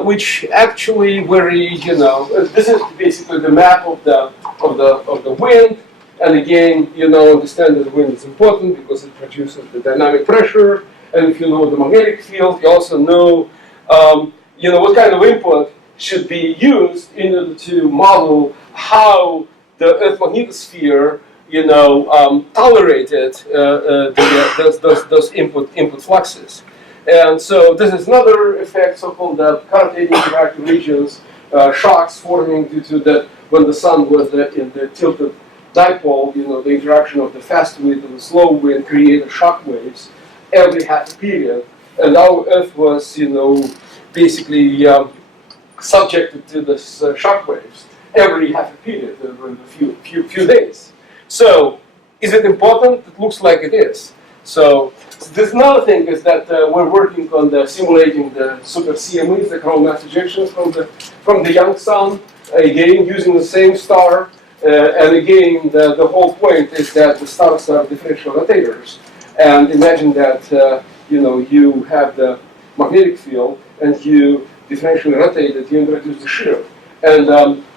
Which actually this is basically the map of the wind. And again, understand that the wind is important because it produces the dynamic pressure. And if you know the magnetic field, you also know, what kind of input should be used in order to model how the Earth magnetosphere, tolerated those input fluxes. And so this is another effect, so-called rotating interactive regions, shocks forming due to that when the sun was in the tilted dipole, the interaction of the fast wind and the slow wind created shock waves every half period. And our Earth was, basically subjected to this shock waves every half a period, in a few days. So, is it important? It looks like it is. So, there's another thing is that we're working on simulating the super CMEs, the coronal mass ejections from the young sun, again using the same star, and again the whole point is that the stars are differential rotators, and imagine that you have the magnetic field and you differentially rotate it, you introduce the shear, and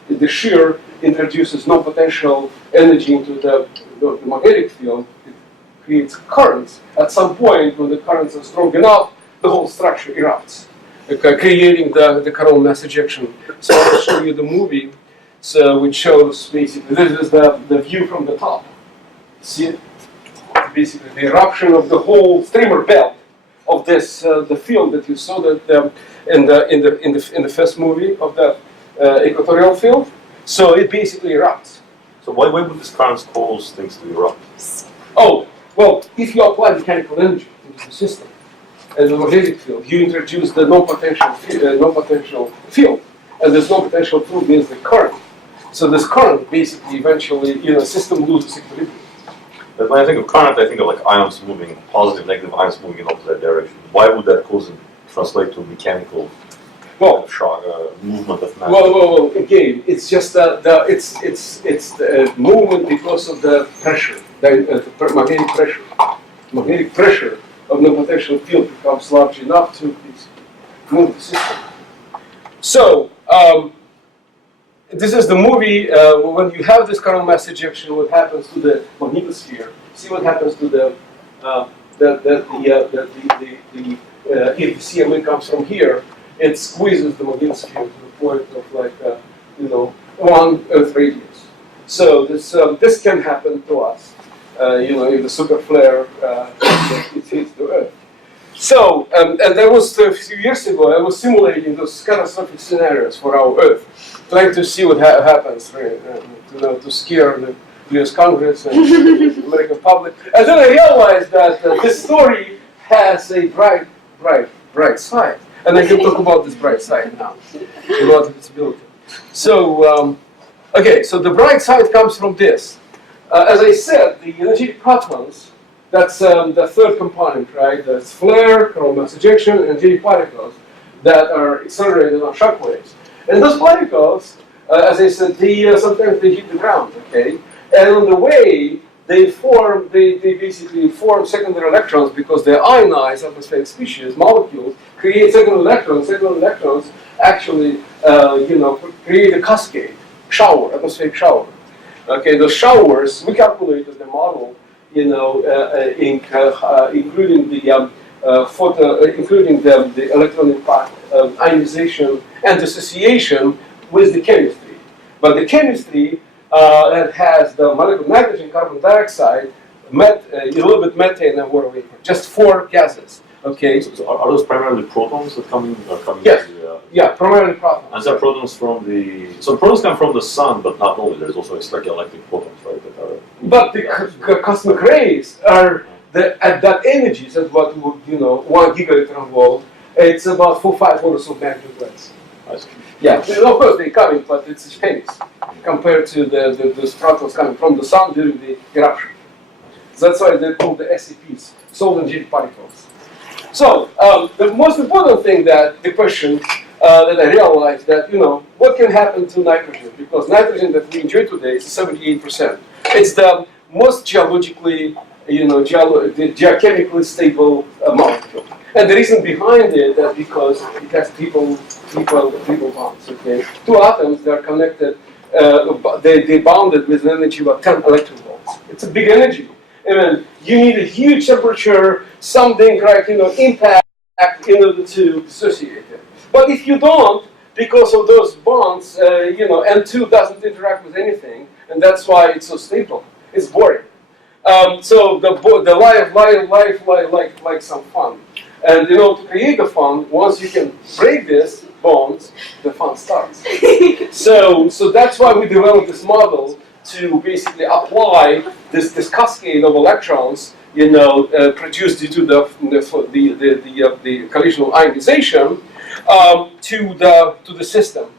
the shear introduces no potential energy into the magnetic field. It creates currents. At some point, when the currents are strong enough, the whole structure erupts, creating the coronal mass ejection. So I'll show you the movie, which shows basically this is the view from the top. See it? Basically, the eruption of the whole streamer belt of this the field that you saw that in the first movie of the equatorial field. So it basically erupts. So why would this currents cause things to erupt? Oh, well, if you apply mechanical energy into the system as a magnetic field, you introduce the non-potential field, and this non-potential field means the current. So this current basically eventually, system loses equilibrium. But when I think of current, I think of like ions moving, positive, negative ions moving in opposite direction. Why would that cause and translate to mechanical Well, shock, movement of matter. well, again, it's just it's the movement because of the pressure, the magnetic pressure. Magnetic pressure of the potential field becomes large enough to move the system. So, this is the movie when you have this coronal mass ejection. What happens to the magnetosphere? See what happens to if the CMA comes from here, it squeezes the magnetosphere to the point of like 1 Earth radius. So this can happen to us. If the super flare it hits the Earth. So, and that was a few years ago, I was simulating those catastrophic scenarios for our Earth, trying to see what happens, to scare the US Congress and the American public. And then I realized that this story has a bright side. And I can talk about this bright side now, about visibility. So, okay, so the bright side comes from this. As I said, the energetic protons, that's the third component, right? That's flare, coronal mass ejection, and energetic particles that are accelerated on shock waves. And those particles, as I said, sometimes they hit the ground, okay? And on the way, they basically form secondary electrons because they're ionized atmospheric species, molecules, create secondary electrons. Secondary electrons actually, create a cascade, atmospheric shower. Okay, the showers, we calculated the model, including the including the electron impact, ionization, and dissociation with the chemistry. But the chemistry that has the molecule nitrogen, carbon dioxide, a little bit methane, and water vapor, just 4 gases. Okay. So are those primarily protons that come in? Yes. Yeah, primarily protons. And so protons from so protons come from the sun, but not only. There's also extragalactic protons, right? But the cosmic rays are at that energy, that's what would 1 gigaelectron volt. It's about 4-5 orders of magnitude less. I see. Yeah, of course they're coming, but it's pennies compared to the protons coming from the sun during the eruption. So that's why they're called the SEPs, solar energetic particles. So the most important thing that the question that I realized that what can happen to nitrogen, because nitrogen that we enjoy today is 78%. It's the most geologically, geochemically stable molecule. And the reason behind it is because it has triple bonds. Okay, 2 atoms that are connected, they bounded with an energy of 10 electron volts. It's a big energy. And you need a huge temperature, something like impact in order to dissociate it. But if you don't, because of those bonds, N2 doesn't interact with anything, and that's why it's so stable. It's boring. So the life like some fun. And to create the fun, once you can break these bonds, the fun starts. So that's why we developed this model to basically apply this cascade of electrons, produced due to the collision of ionization, to the system.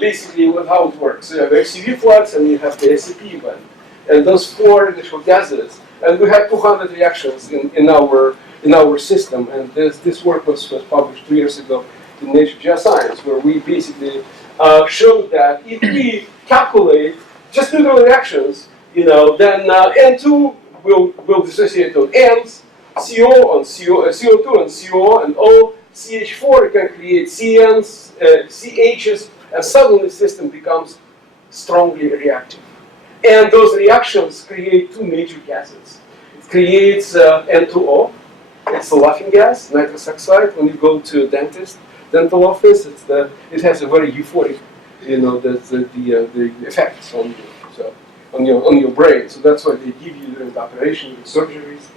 Basically, how it works. So you have XUV flux and you have the SEP event, and those 4 initial gases. And we had 200 reactions in our system. And this work was published 2 years ago in Nature Geoscience, where we basically showed that if we calculate just neutral reactions, then N2 will dissociate on N's, CO on CO2 and CO and O, CH4 can create CNs, CHs, and suddenly the system becomes strongly reactive. And those reactions create 2 major gases. It creates N2O. It's a laughing gas, nitrous oxide. When you go to a dental office, it has a very euphoric, the effects on your brain. So that's why they give you during the operation, the surgeries.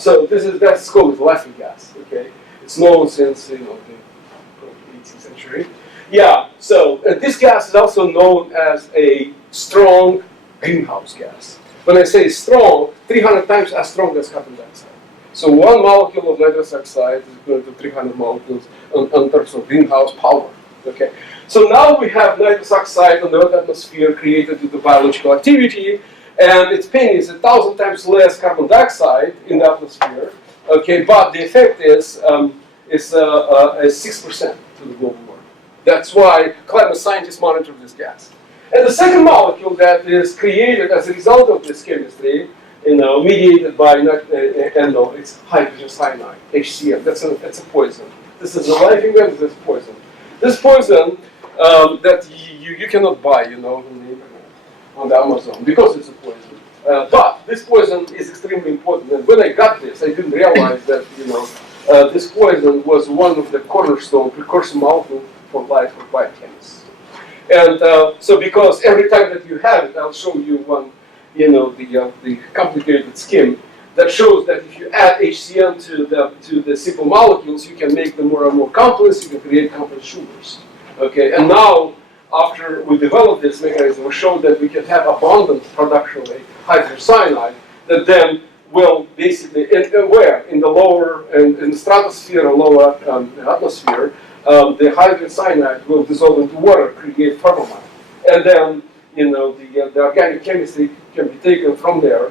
So that's called laughing gas. Okay, it's known since the 18th century. Yeah. So this gas is also known as a strong greenhouse gas. When I say strong, 300 times as strong as carbon dioxide. So 1 molecule of nitrous oxide is equal to 300 molecules in terms of greenhouse power. Okay. So now we have nitrous oxide on the Earth atmosphere created due to biological activity, and its penny is 1,000 times less carbon dioxide in the atmosphere. Okay, but the effect is 6%. to the global warming. That's why climate scientists monitor this gas. And the second molecule that is created as a result of this chemistry, mediated by it's hydrogen cyanide, HCl. That's a poison. This is a life event. This poison. This poison that you cannot buy, on the internet, on the Amazon, because it's a poison. But this poison is extremely important. And when I got this, I didn't realize that this poison was one of the cornerstone precursor molecules for life for biochemists. And so, because every time that you have it, I'll show you one, the complicated scheme that shows that if you add HCl to the simple molecules, you can make them more and more complex. You can create complex sugars. Okay, and now after we developed this mechanism, we showed that we can have abundant production of hydrogen cyanide that then will basically in the lower in the stratosphere or lower atmosphere. The hydrogen cyanide will dissolve into water, create formamide. And then, the organic chemistry can be taken from there.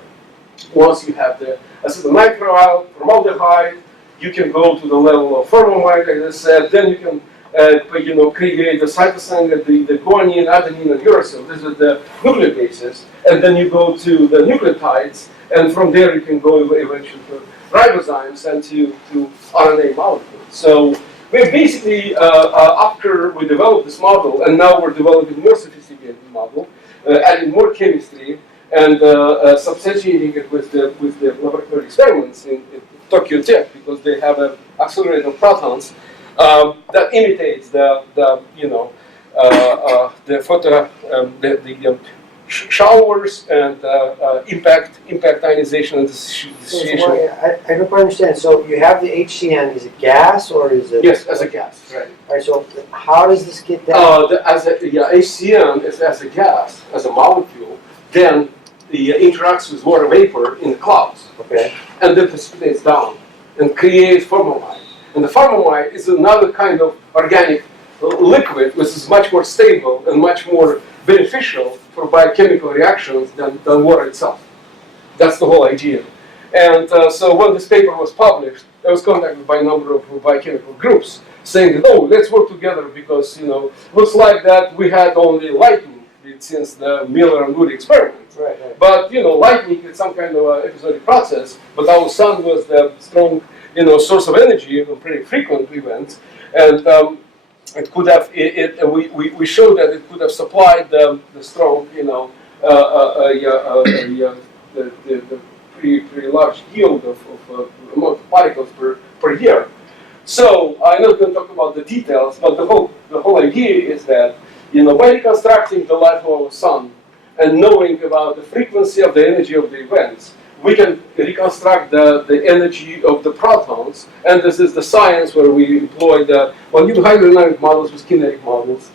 Once you have the acetonitrile, formaldehyde, you can go to the level of formamide, as I said. Then you can, create the cytosine, the guanine, adenine, and uracil. These are the nucleobases. And then you go to the nucleotides, and from there you can go eventually to ribozymes and to RNA molecules. So we basically, after we developed this model, and now we're developing more sophisticated model, adding more chemistry, and substantiating it with the laboratory experiments in Tokyo Tech, because they have an accelerator of protons that imitates the showers and impact ionization and dissociation. I don't quite understand. So you have the HCN. Is it gas or is it? Yes, as a gas. Right. All right. So how does this get down? HCN is as a gas, as a molecule, then interacts with water vapor in the clouds. Okay. And then precipitates down and creates formamide. And the formamide is another kind of organic liquid, which is much more stable and much more beneficial for biochemical reactions than water itself. That's the whole idea. And so when this paper was published, I was contacted by a number of biochemical groups saying that, let's work together because, looks like that we had only lightning since the Miller and Moody experiment. Right. But, lightning is some kind of episodic process, but our sun was the strong, source of energy, a pretty frequent event. And it could have, we showed that it could have supplied the strong, the pretty large yield of amount of particles per year. So I'm not going to talk about the details, but the whole idea is that, by reconstructing the life of our sun and knowing about the frequency of the energy of the events, we can reconstruct the energy of the protons, and this is the science where we employ the new hydrodynamic models with kinetic models,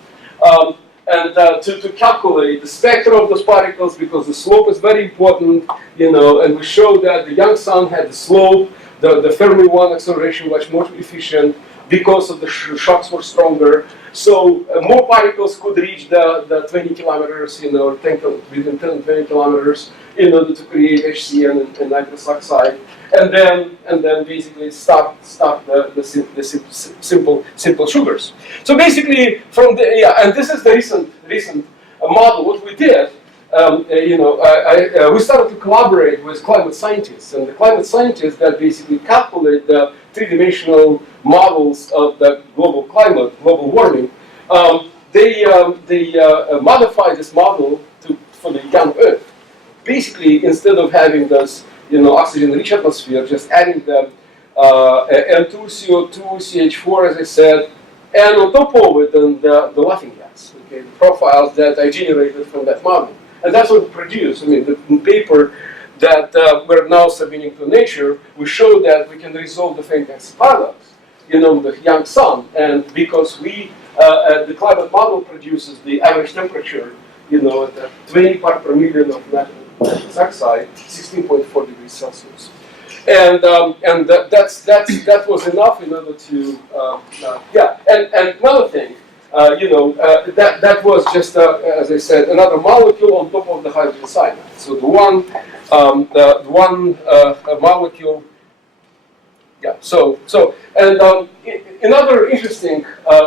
and to calculate the spectrum of those particles, because the slope is very important, and we showed that the young sun had the slope, the Fermi 1 acceleration much more efficient because of the shocks were stronger. So more particles could reach the 20 kilometers, within 10 and 20 kilometers, in order to create HCN and nitrous oxide, and then basically stop the simple sugars. So basically, from the and this is the recent model. What we did, we started to collaborate with climate scientists, and the climate scientists that basically calculate the three-dimensional models of the global climate, global warming. They modify this model for the young Earth. Basically, instead of having this, oxygen-rich atmosphere, just adding the N2, CO2, CH4, as I said, and on top of it, then the laughing gas. Okay, the profiles that I generated from that model, and that's what we produced. The paper that we're now submitting to Nature, we show that we can resolve the faint gas paradox, the young sun, and because the climate model produces the average temperature, at 20 part per million of nitrous oxide, 16.4 degrees Celsius, and that was enough in order to And another thing, that was just as I said, another molecule on top of the hydrogen cyanide. So the one molecule Yeah. And another interesting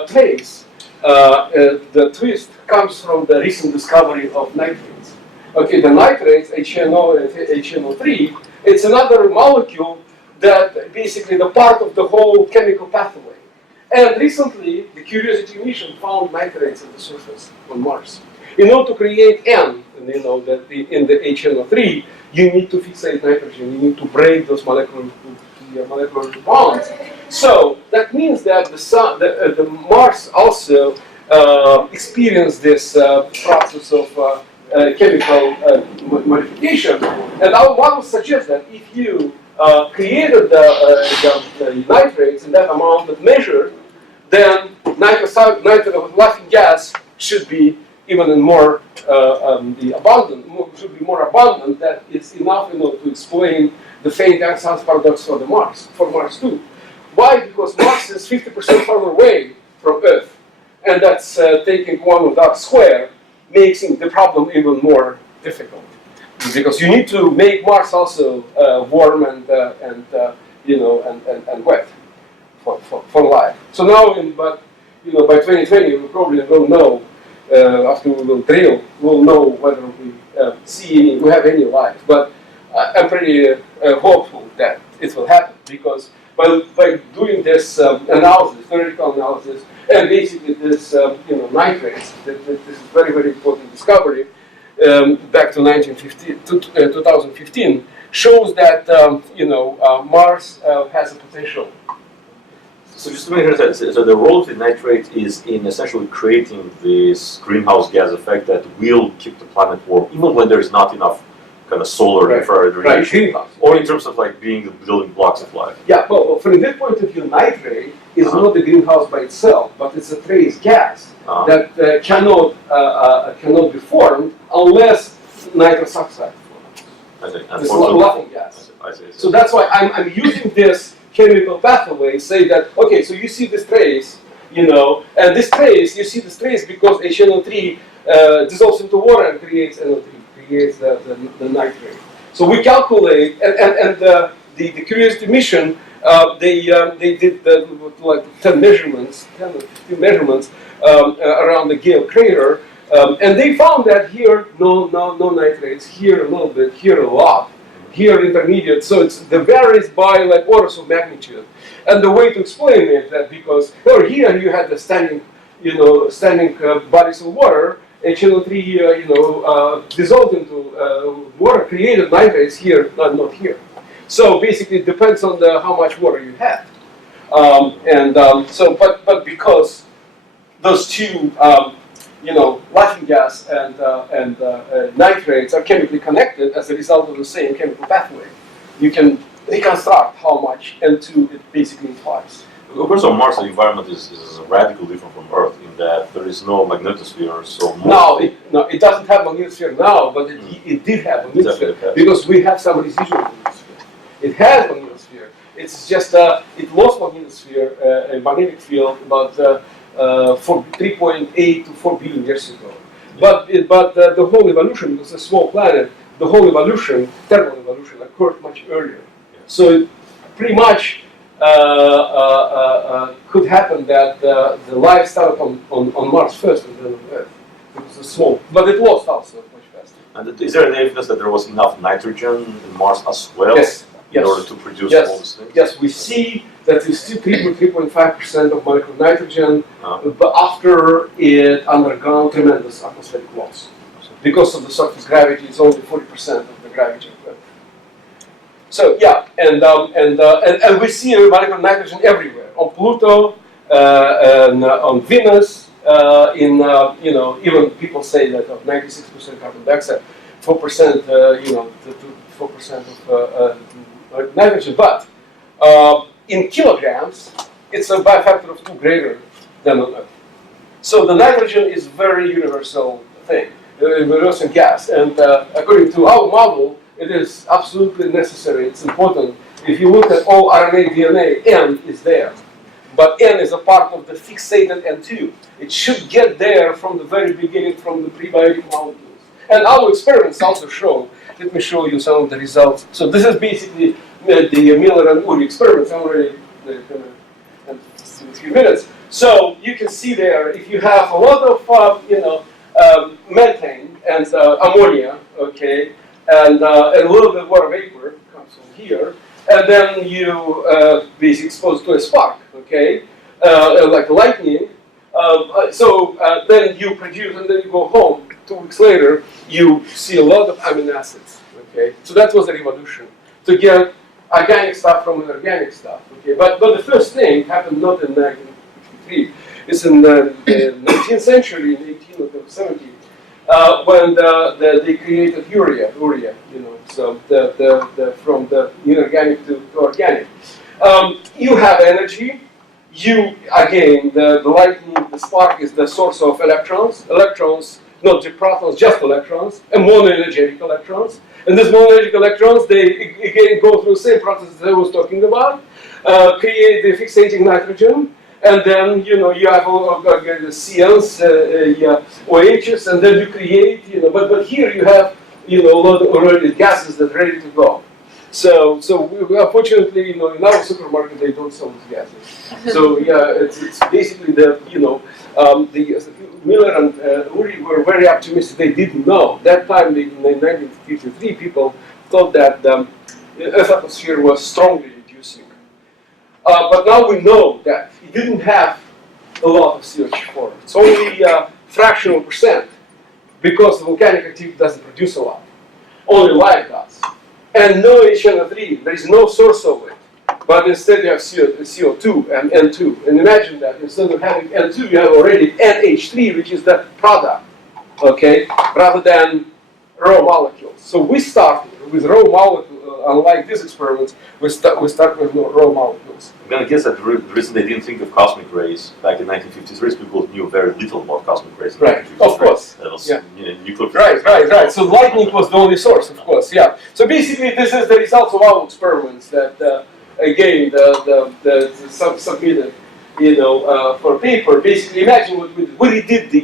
case, the twist comes from the recent discovery of nitrates. Okay, the nitrates, HNO and HNO3, it's another molecule that basically the part of the whole chemical pathway. And recently, the Curiosity mission found nitrates at the surface on Mars. In order to create N, and you know that in the HNO3, you need to fixate nitrogen. You need to break those molecular bonds. So that means that the Mars also experienced this process of chemical modification. And our model suggests that if you created the nitrates in that amount that measured, then laughing gas should be even more abundant. Should be more abundant. That is enough to explain the faint X-Hans paradox for Mars too. Why? Because Mars is 50% farther away from Earth, and that's taking 1 square, making the problem even more difficult. Because you need to make Mars also warm and wet for life. So now, by 2020, we probably will know. After we will drill, we'll know whether we have any life. But I'm pretty hopeful that it will happen, because by doing this analysis, theoretical analysis, and basically this nitrates, this is very, very important discovery back to 2015, shows that Mars has a potential. So just to make sure that, so the role of the nitrate is in essentially creating this greenhouse gas effect that will keep the planet warm, even when there's not enough kind of solar infrared radiation, or in terms of like being the building blocks of life. Yeah, well, from this point of view, nitrate is not the greenhouse by itself, but it's a trace gas that cannot be formed unless nitrous oxide forms. I see. It's not laughing gas. I see. So that's why I'm using this chemical pathway. Say that, okay, so you see this trace, and this trace, you see this trace because HNO3 dissolves into water and creates NO3, creates the nitrate. So we calculate, and the Curiosity mission, they did 10 measurements, 10 or 15 measurements around the Gale crater, and they found that here no nitrates, here a little bit, here a lot, here intermediate. So it varies by like orders of magnitude. And the way to explain it that because here you had the standing bodies of water, HNO3 dissolved into water, created nitrates here, not here. So basically, it depends on how much water you have. But because those two, laughing gas and nitrates are chemically connected as a result of the same chemical pathway, you can reconstruct how much N2 it basically implies. Of course, on Mars, the environment is radically different from Earth in that there is no magnetosphere. So it doesn't have magnetosphere now, but it did have magnetosphere because we have some residual magnetosphere. It has magnetosphere. It's just it lost magnetosphere, a magnetic field, about 3.8 to 4 billion years ago. But the whole evolution, because it's a small planet, the whole evolution, thermal evolution, occurred much earlier. So it pretty much could happen that the life started on Mars first and then on Earth. It was a small, but it lost also much faster. And is there any evidence that there was enough nitrogen in Mars as well in order to produce all these things? Yes, we see that it's still 3.5% of molecular nitrogen, but after it undergone tremendous atmospheric loss. Because of the surface gravity, it's only 40% of the gravity of Earth. So yeah, and we see molecular nitrogen everywhere on Pluto, and on Venus. Even people say that of 96% carbon dioxide, 4%, 4% of nitrogen. But in kilograms, it's by a factor of 2 greater than on Earth. So the nitrogen is very universal thing, universal gas, and according to our model, it is absolutely necessary. It's important. If you look at all RNA, DNA, N is there. But N is a part of the fixated N2. It should get there from the very beginning, from the prebiotic molecules. And our experiments also show, let me show you some of the results. So this is basically the Miller and Urey experiments. I'm already going to in a few minutes. So you can see there, if you have a lot of methane and ammonia, okay, and a little bit of water vapor comes from here, and then you be exposed to a spark, okay, like lightning. Then you produce, and then you go home. 2 weeks later, you see a lot of amino acids. Okay, so that was the revolution to get organic stuff from inorganic stuff. Okay, but the first thing happened not in 1953. It's in the 19th century, in 1870, when they created urea. So from the inorganic to organic. You have energy. Again, the lightning, the spark is the source of electrons. Electrons, not just protons, just electrons, and monoenergetic electrons. And these monoenergetic electrons, they again go through the same process that I was talking about, create the fixating nitrogen, and then you have CNs, OHs, and then you create, but here you have a lot of already gases that are ready to go. So unfortunately, in our supermarket they don't sell these gases. So yeah, it's basically the Miller and Urey were very optimistic. They didn't know that time. In 1953, people thought that the Earth atmosphere was strongly reducing. But now we know that it didn't have a lot of CH4. It's only a fractional percent because the volcanic activity doesn't produce a lot. Only light does. And no HNO3, there is no source of it. But instead you have CO2 and N2. And imagine that instead of having N2, you have already NH3, which is the product, okay, rather than raw molecules. So we started with raw molecules. Unlike these experiments, we start with raw molecules. I'm going to guess that the reason they didn't think of cosmic rays back in 1953 is people knew very little about cosmic rays. Right, of course. That was, yeah. Nuclear physics. Right. So lightning was the only source, of course, yeah. So basically, this is the results of our experiments that, again, submitted, for paper. Basically, imagine what we did. We redid the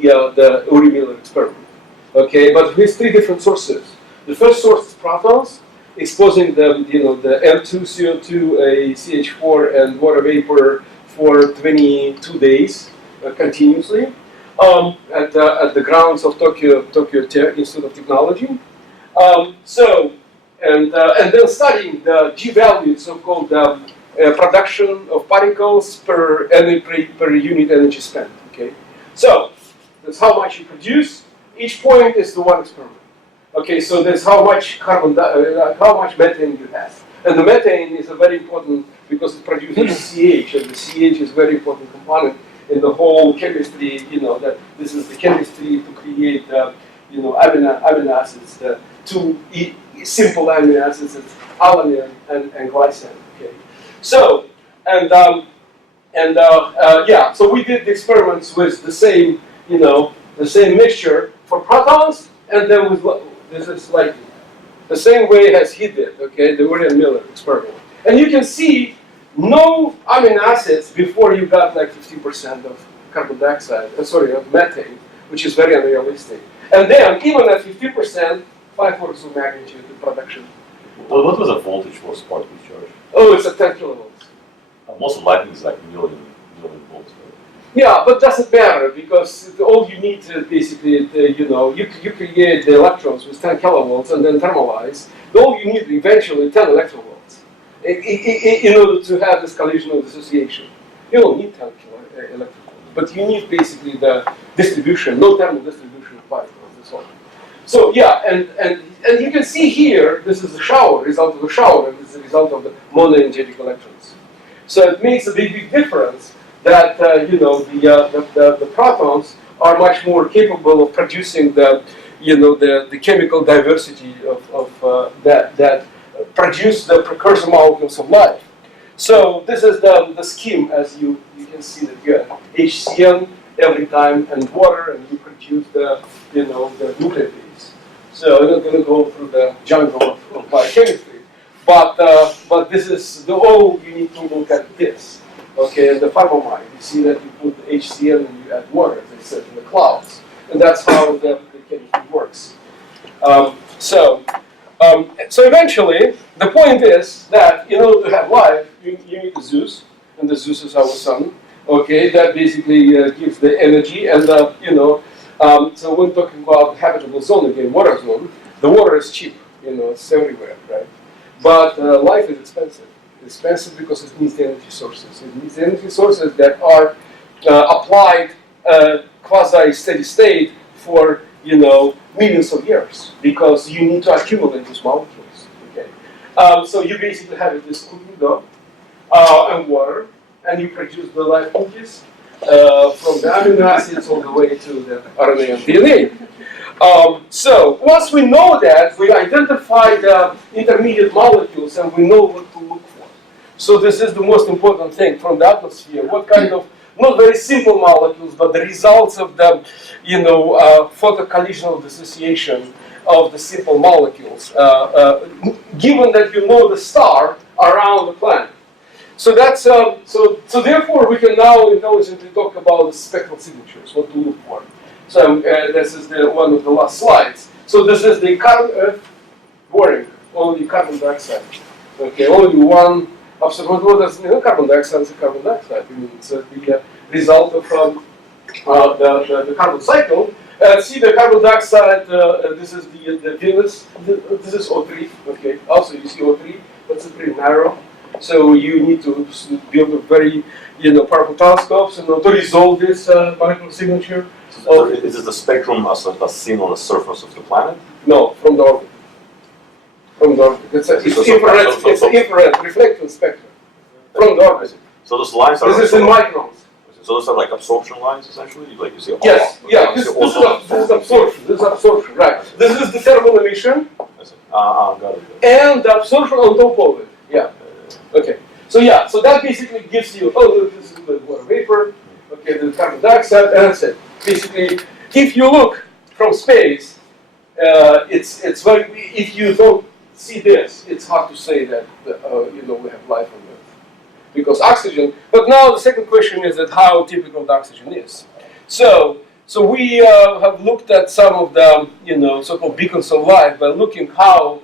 Urey-Miller experiment, okay, but with 3 different sources. The first source is protons, exposing the N2, CO2, CH4, and water vapor for 22 days continuously at the grounds of Tokyo Tech Institute of Technology. And then studying the G-value, so-called production of particles per unit energy spent. Okay, so that's how much you produce. Each point is the one experiment. Okay, so there's how much how much methane you have, and the methane is a very important because it produces CH, and the CH is a very important component in the whole chemistry. That this is the chemistry to create amino acids, the 2 simple amino acids, alanine and glycine. Okay, so so we did the experiments with the same the same mixture for protons, and then with this is lightning. The same way as he did, okay, the Urey and Miller experiment. And you can see no amino acids before you got like 50% of carbon dioxide, of methane, which is very unrealistic. And then, even at 50%, 5 orders of magnitude in production. Well, what was the voltage for spark discharge? Oh, it's a 10 kilovolts. Most of lightning is like million volts. Right? Yeah, but doesn't matter because all you need to basically, you create the electrons with 10 kilovolts and then thermalize. All you need eventually 10 electrovolts in order to have this collision of dissociation. You don't need 10 electrovolts, but you need basically the distribution, no thermal distribution of particles. That's all. So yeah, and you can see here, this is the shower, result of the shower, and this is the result of the monoenergetic electrons. So it makes a big difference that the protons are much more capable of producing the chemical diversity of that produce the precursor molecules of life. So this is the scheme, as you can see that you have HCN every time and water, and you produce the nucleotides. So I'm not going to go through the jungle of biochemistry, but this is all you need to look at this. Okay, and the pharmamide, you see that you put the HCN and you add water, as I said, in the clouds. And that's how the chemistry works. So eventually, the point is that in order to have life, you need the Zeus, and the Zeus is our sun. Okay, that basically gives the energy, and so when talking about habitable zone again, water zone, the water is cheap. It's everywhere, right? But life is expensive. It's expensive because it needs energy sources. It needs energy sources that are applied quasi-steady state for millions of years, because you need to accumulate these molecules. Okay, so you basically have this cooking dough and water, and you produce the life cookies from the amino acids all the way to the RNA and DNA. So once we know that, we identify the intermediate molecules and we know what to look for. So this is the most important thing from the atmosphere. What kind of, not very simple molecules, but the results of the, photocollisional dissociation of the simple molecules, given that you know the star around the planet. So that's so therefore we can now intelligently talk about the spectral signatures, what to look for. So this is one of the last slides. So this is the carbon Earth boring, only carbon dioxide. Okay, only one observation. What does carbon dioxide is carbon dioxide. I mean, it's the result of the carbon cycle. See the carbon dioxide. This is the Venus. This is O3. Okay. Also you see O3, but it's pretty narrow. So you need to build a very, powerful telescopes to resolve this molecular signature. So is it the spectrum as seen on the surface of the planet? No, from the orbit. From the orbit. It's infrared. It's infrared reflecting spectrum from the orbit. So those lines are. This is in microns. So those are like absorption lines, essentially. Like you see. Yes. Yeah. This is absorption. This is absorption. Right. This is the thermal emission. Got it. And the absorption on top of it. Yeah. Okay. So yeah. So that basically gives you. Oh, this is the water vapor. Okay. The carbon dioxide, and that's it. Basically, if you look from space, it's very. If you don't see this, it's hard to say that we have life on Earth, because oxygen. But now the second question is that how typical the oxygen is. So we have looked at some of the so-called beacons of life by looking how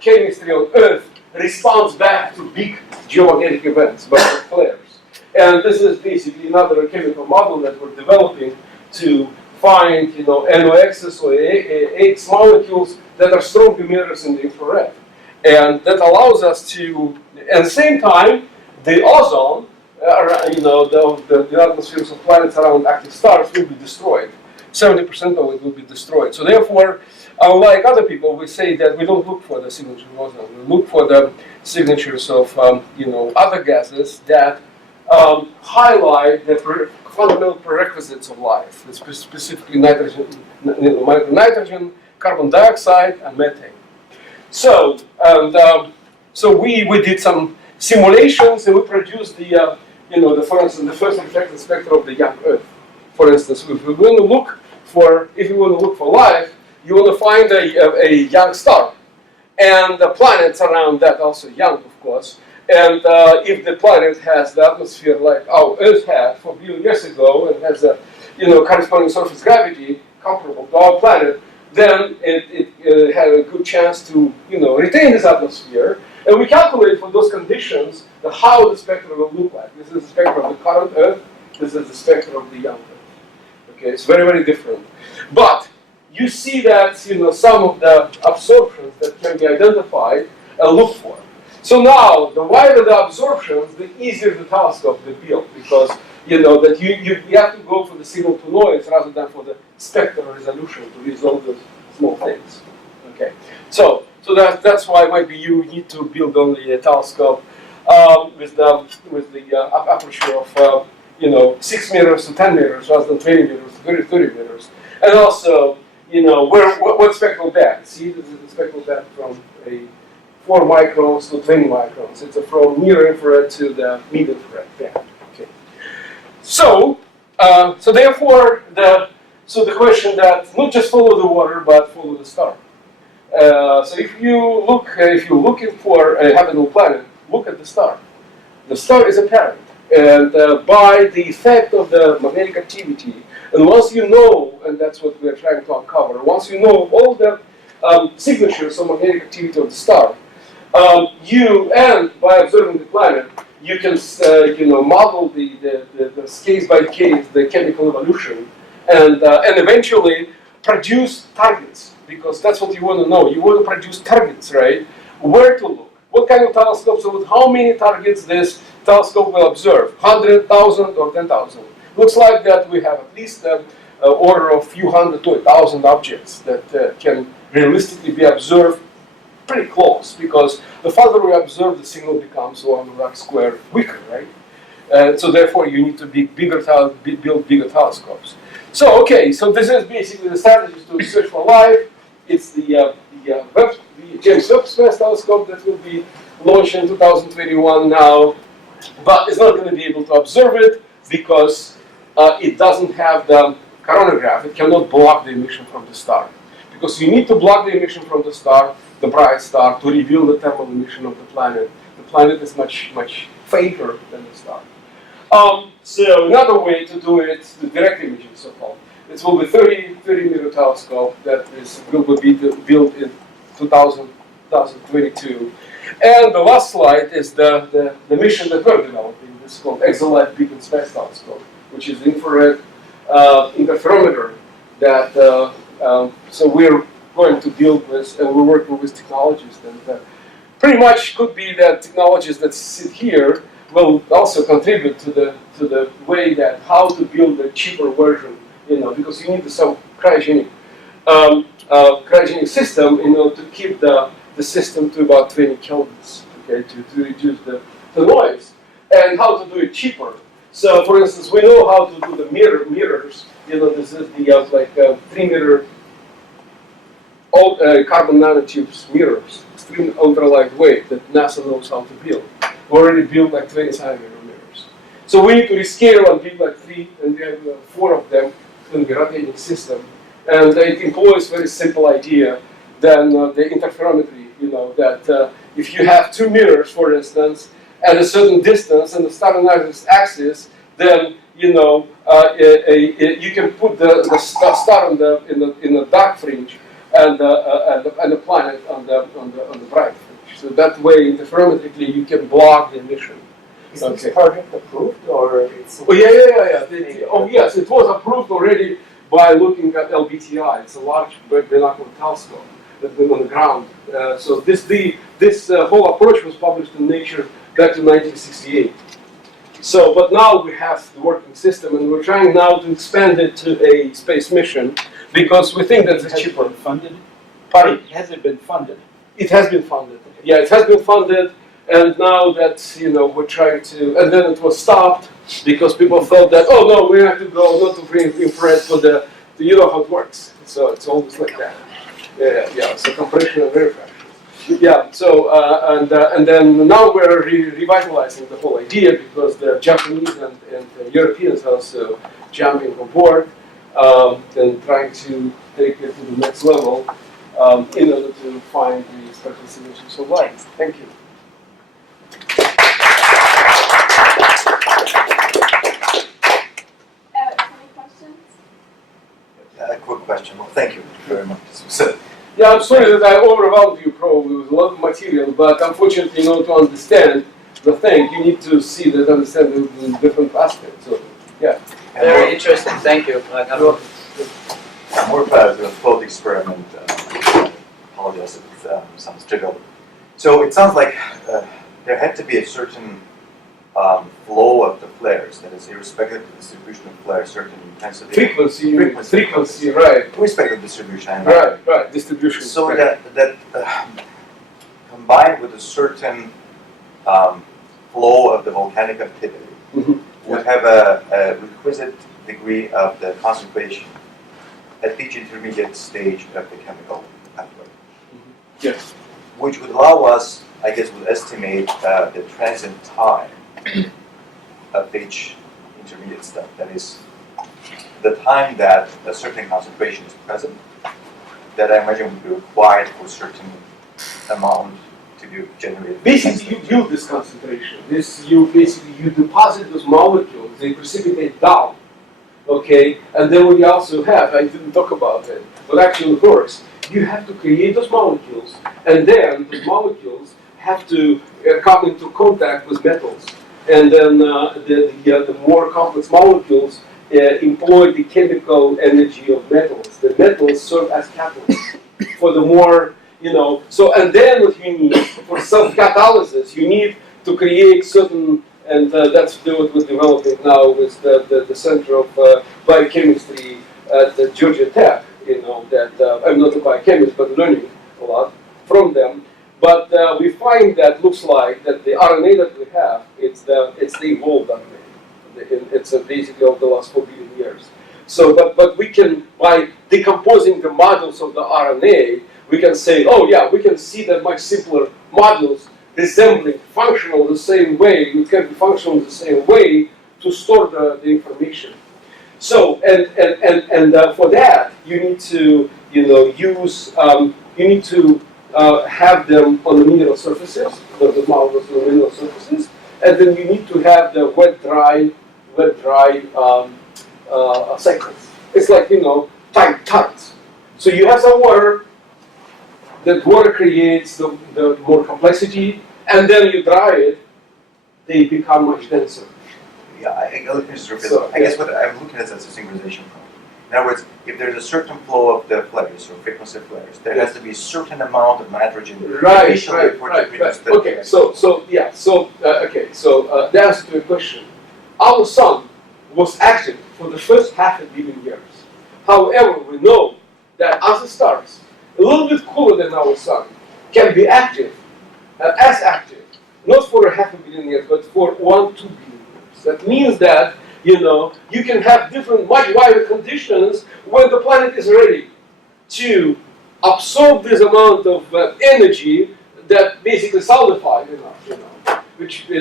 chemistry on Earth responds back to big geomagnetic events, by flares. And this is basically another chemical model that we're developing to find, NOx's or AX molecules that are strong emitters in the infrared. And that allows us to, at the same time, the ozone, the atmospheres of planets around active stars will be destroyed. 70% of it will be destroyed. So therefore, unlike other people, we say that we don't look for the signature of ozone. We look for the signatures of, other gases that highlight the fundamental prerequisites of life, specifically nitrogen, carbon dioxide, and methane. So, we did some simulations and we produced for instance, the first reflected spectrum of the young Earth. For instance, if you want to look for life, you want to find a young star, and the planets around that also young, of course. And if the planet has the atmosphere like our Earth had 4 billion years ago and has a corresponding surface gravity comparable to our planet, then it had a good chance to retain this atmosphere. And we calculate for those conditions how the spectrum will look like. This is the spectrum of the current Earth. This is the spectrum of the young Earth. Okay, it's very, very different. But you see that some of the absorptions that can be identified and looked for. So now, the wider the absorptions, the easier the telescope they build, because that you have to go for the signal to noise rather than for the spectral resolution to resolve those small things. Okay, so that's why maybe you need to build only a telescope with the aperture of 6 meters to 10 meters rather than 20 meters to 30 meters, and also what spectral band. See, this is the spectral band from a 4 microns to 20 microns. It's from near infrared to the mid infrared band. Okay. So therefore the question that not just follow the water but follow the star. So if you're looking for a habitable planet, look at the star. The star is apparent, and by the effect of the magnetic activity, and once you know, and that's what we're trying to uncover. Once you know all the signatures of magnetic activity of the star. By observing the planet, you can model the case by case the chemical evolution, and eventually produce targets, because that's what you want to know. You want to produce targets, right? Where to look? What kind of telescopes? So with how many targets this telescope will observe? 100,000 or 10,000? Looks like that we have at least an order of few hundred to 1,000 objects that can realistically be observed pretty close, because the farther we observe, the signal becomes 1 square weaker, right? So therefore, you need to build bigger telescopes. So okay, so this is basically the strategies to search for life. It's the James Webb Space Telescope that will be launched in 2021 now, but it's not going to be able to observe it because it doesn't have the coronagraph. It cannot block the emission from the star, because you need to block the emission from the star, the bright star, to reveal the thermal emission of the planet. The planet is much fainter than the star. So another way to do it, the direct imaging, so-called. It will be 30-meter telescope that will be built in 2022. And the last slide is the mission that we're developing. This is called Exolite Beacon Space Telescope, which is infrared interferometer that so we're going to build with, and we're working with technologists that pretty much could be that technologies that sit here will also contribute to the way that how to build a cheaper version, because you need some cryogenic system, to keep the system to about 20 kelvins, okay, to reduce the noise, and how to do it cheaper. So, for instance, we know how to do the mirrors. This is the 3-meter carbon nanotubes mirrors, extreme ultra lightweight that NASA knows how to build. We already built 20 centimeter mirrors. So we need to rescale and build 3, and we have 4 of them in the rotating system. And it employs very simple idea. Then the interferometry, that if you have 2 mirrors, for instance, at a certain distance and the star-and axis, then you can put the star in the dark fringe and the planet on the bright fringe. So that way, interferometrically, you can block the emission. Is this project approved, or it's? Oh yeah. Yes, it was approved already by looking at LBTI. It's a large binocular telescope that's been on the ground. So this whole approach was published in Nature back in 1968. So, but now we have the working system, and we're trying now to expand it to a space mission because we think that it's cheaper. Has it been funded? Pardon? Has it been funded? It has been funded. Yeah, it has been funded, and now that we're trying to, and then it was stopped because people felt that, oh no, we have to go not to bring infrared, but you know how it works. So it's always like that. Yeah. So compression and rarefaction. Yeah. So and then now we're revitalizing the whole idea because the Japanese and the Europeans are also jumping on board and trying to take it to the next level in order to find the spectral signatures of light. Thank you. Any questions? A quick question. Well, thank you very much. So, Yeah, I'm sorry that I overwhelmed you probably with a lot of material, but unfortunately, to understand the thing, you need to see that, understand the different aspects. So, yeah. Very interesting. Thank you. more about the thought experiment. Apologize if it sounds trivial. So it sounds like there had to be a certain flow of the flares, that is, irrespective of the distribution of flares, certain intensity. Frequency, right. Irrespective of distribution. Right, distribution. So right. that combined with a certain flow of the volcanic activity would have a requisite degree of the concentration at each intermediate stage of the chemical pathway. Yes. Which would allow us, I guess, would estimate the transit time of each intermediate step. That is, the time that a certain concentration is present, that I imagine would be required for a certain amount to be generated. Basically, you build this concentration. You deposit those molecules, they precipitate down. Okay, and then we also have, I didn't talk about it, but actually, of course, you have to create those molecules, and then the molecules have to come into contact with metals. And then the more complex molecules employ the chemical energy of metals. The metals serve as catalysts for the more, so, and then what you need for self-catalysis, you need to create certain, and that's what we're developing now with the Center of Biochemistry at Georgia Tech, that I'm not a biochemist, but learning a lot from them. But we find that looks like that the RNA that we have, it's the evolved RNA. It's basically over the last 4 billion years. So, but we can, by decomposing the modules of the RNA, we can say, oh yeah, we can see that much simpler modules resembling functional the same way. It can be functional the same way to store the information. So, and for that, you need to, use, you need to have them on the mineral surfaces, the molecules on the mineral surfaces, and then you need to have the wet-dry cycles. It's like, tight. So you have some water, that water creates the more complexity, and then you dry it, they become much denser. Yeah, I guess what I'm looking at is a synchronization problem. In other words, if there's a certain flow of the flares or frequency of flares, there has to be a certain amount of nitrogen initially for to produce the Okay, the answer to your question, our sun was active for the first 500 million years. However, we know that other stars, a little bit cooler than our sun, can be active, as active, not for 500 million years, but for 1-2 billion years. That means that you can have different, much wider conditions when the planet is ready to absorb this amount of energy that basically solidified enough,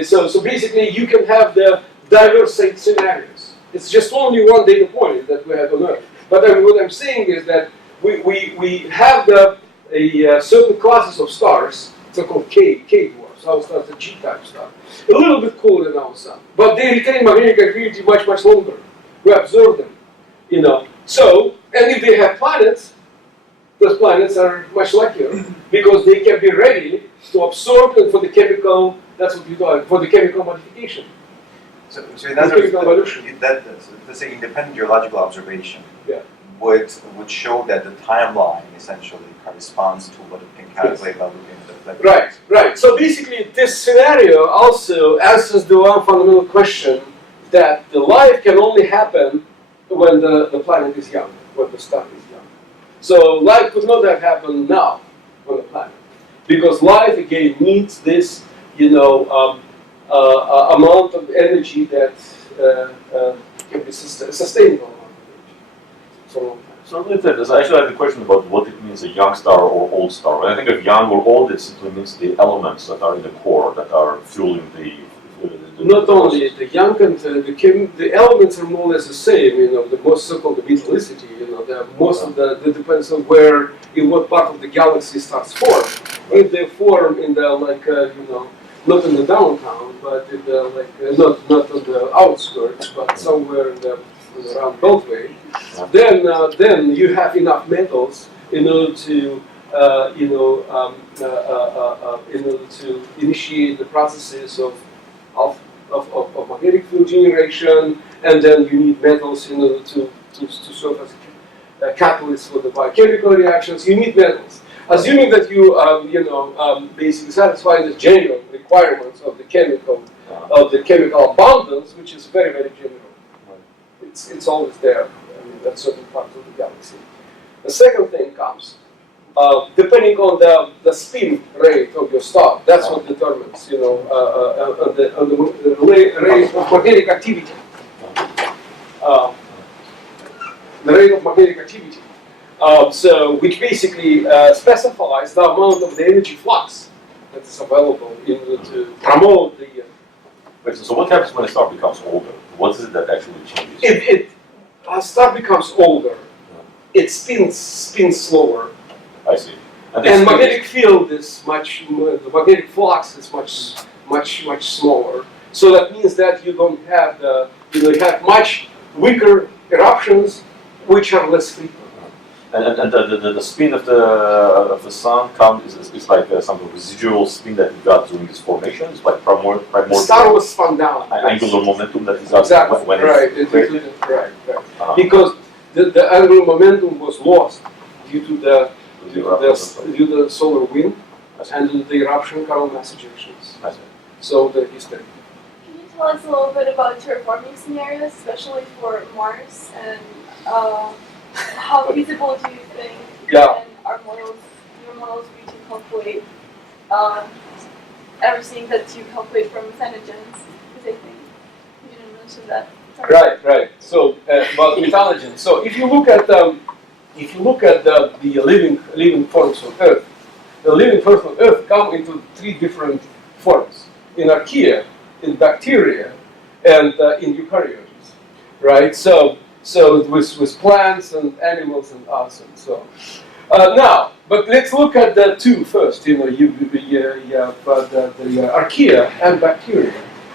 so basically you can have the diverse scenarios. It's just only one data point that we have on Earth. But what I'm saying is that we have certain classes of stars, they're called K dwarfs. Our stars are G-type stars. A little bit cooler than our sun, but they retain magnetic activity much longer. We observe them, So, and if they have planets, those planets are much luckier because they can be ready to absorb and for the chemical. That's what we call it, for the chemical modification. So in other words, let's say independent geological observation would show that the timeline essentially corresponds to what it can calculate by looking at the flag. Right. So basically, this scenario also answers the one fundamental question that the life can only happen when the planet is young, when the star is young. So life could not have happened now on the planet because life again needs this, amount of energy that can be sustainable. So I actually had a question about what it means a young star or old star. When I think of young or old, it simply means the elements that are in the core that are fueling the not only the young and the elements are more or less the same. The most so-called metallicity. Most of the depends on where, in what part of the galaxy stars form. If they form in the not in the downtown, but in the not on the outskirts, but somewhere in the around Beltway, then you have enough metals in order to to initiate the processes of magnetic field generation, and then you need metals in order to serve as a catalyst for the biochemical reactions. You need metals. Assuming that you basically satisfy the general requirements of the chemical abundance, which is very general. It's always there. That's certain parts of the galaxy. The second thing comes, depending on the spin rate of your star. That's what determines, the rate of magnetic activity. The rate of magnetic activity. Which basically specifies the amount of the energy flux that is available in order to promote the. So what happens when a star becomes older? What is it that actually changes? If a star becomes older, it spins slower. I see. And magnetic field is the magnetic flux is much smaller. So that means that you don't have you have much weaker eruptions, which are less frequent. And the spin of the sun is like some residual spin that it got during this formation. It's like The star was spun down. angular momentum that is got Exactly. when Right. it's Right. uh-huh. Because the angular momentum was lost due to the solar wind and the eruption carbon mass ejections. I see. So the history. Can you tell us a little bit about terraforming scenarios, especially for Mars, and how feasible do you think Yeah. and your models be to calculate everything that you calculate from methanogens? Because I think you didn't mention that. Sorry. Right. So about methanogens. So if you look at the living forms on Earth, the living forms on Earth come into three different forms: in archaea, in bacteria, and in eukaryotes. Right. So with plants and animals and us and so on. Now, but let's look at the two first. The archaea and bacteria.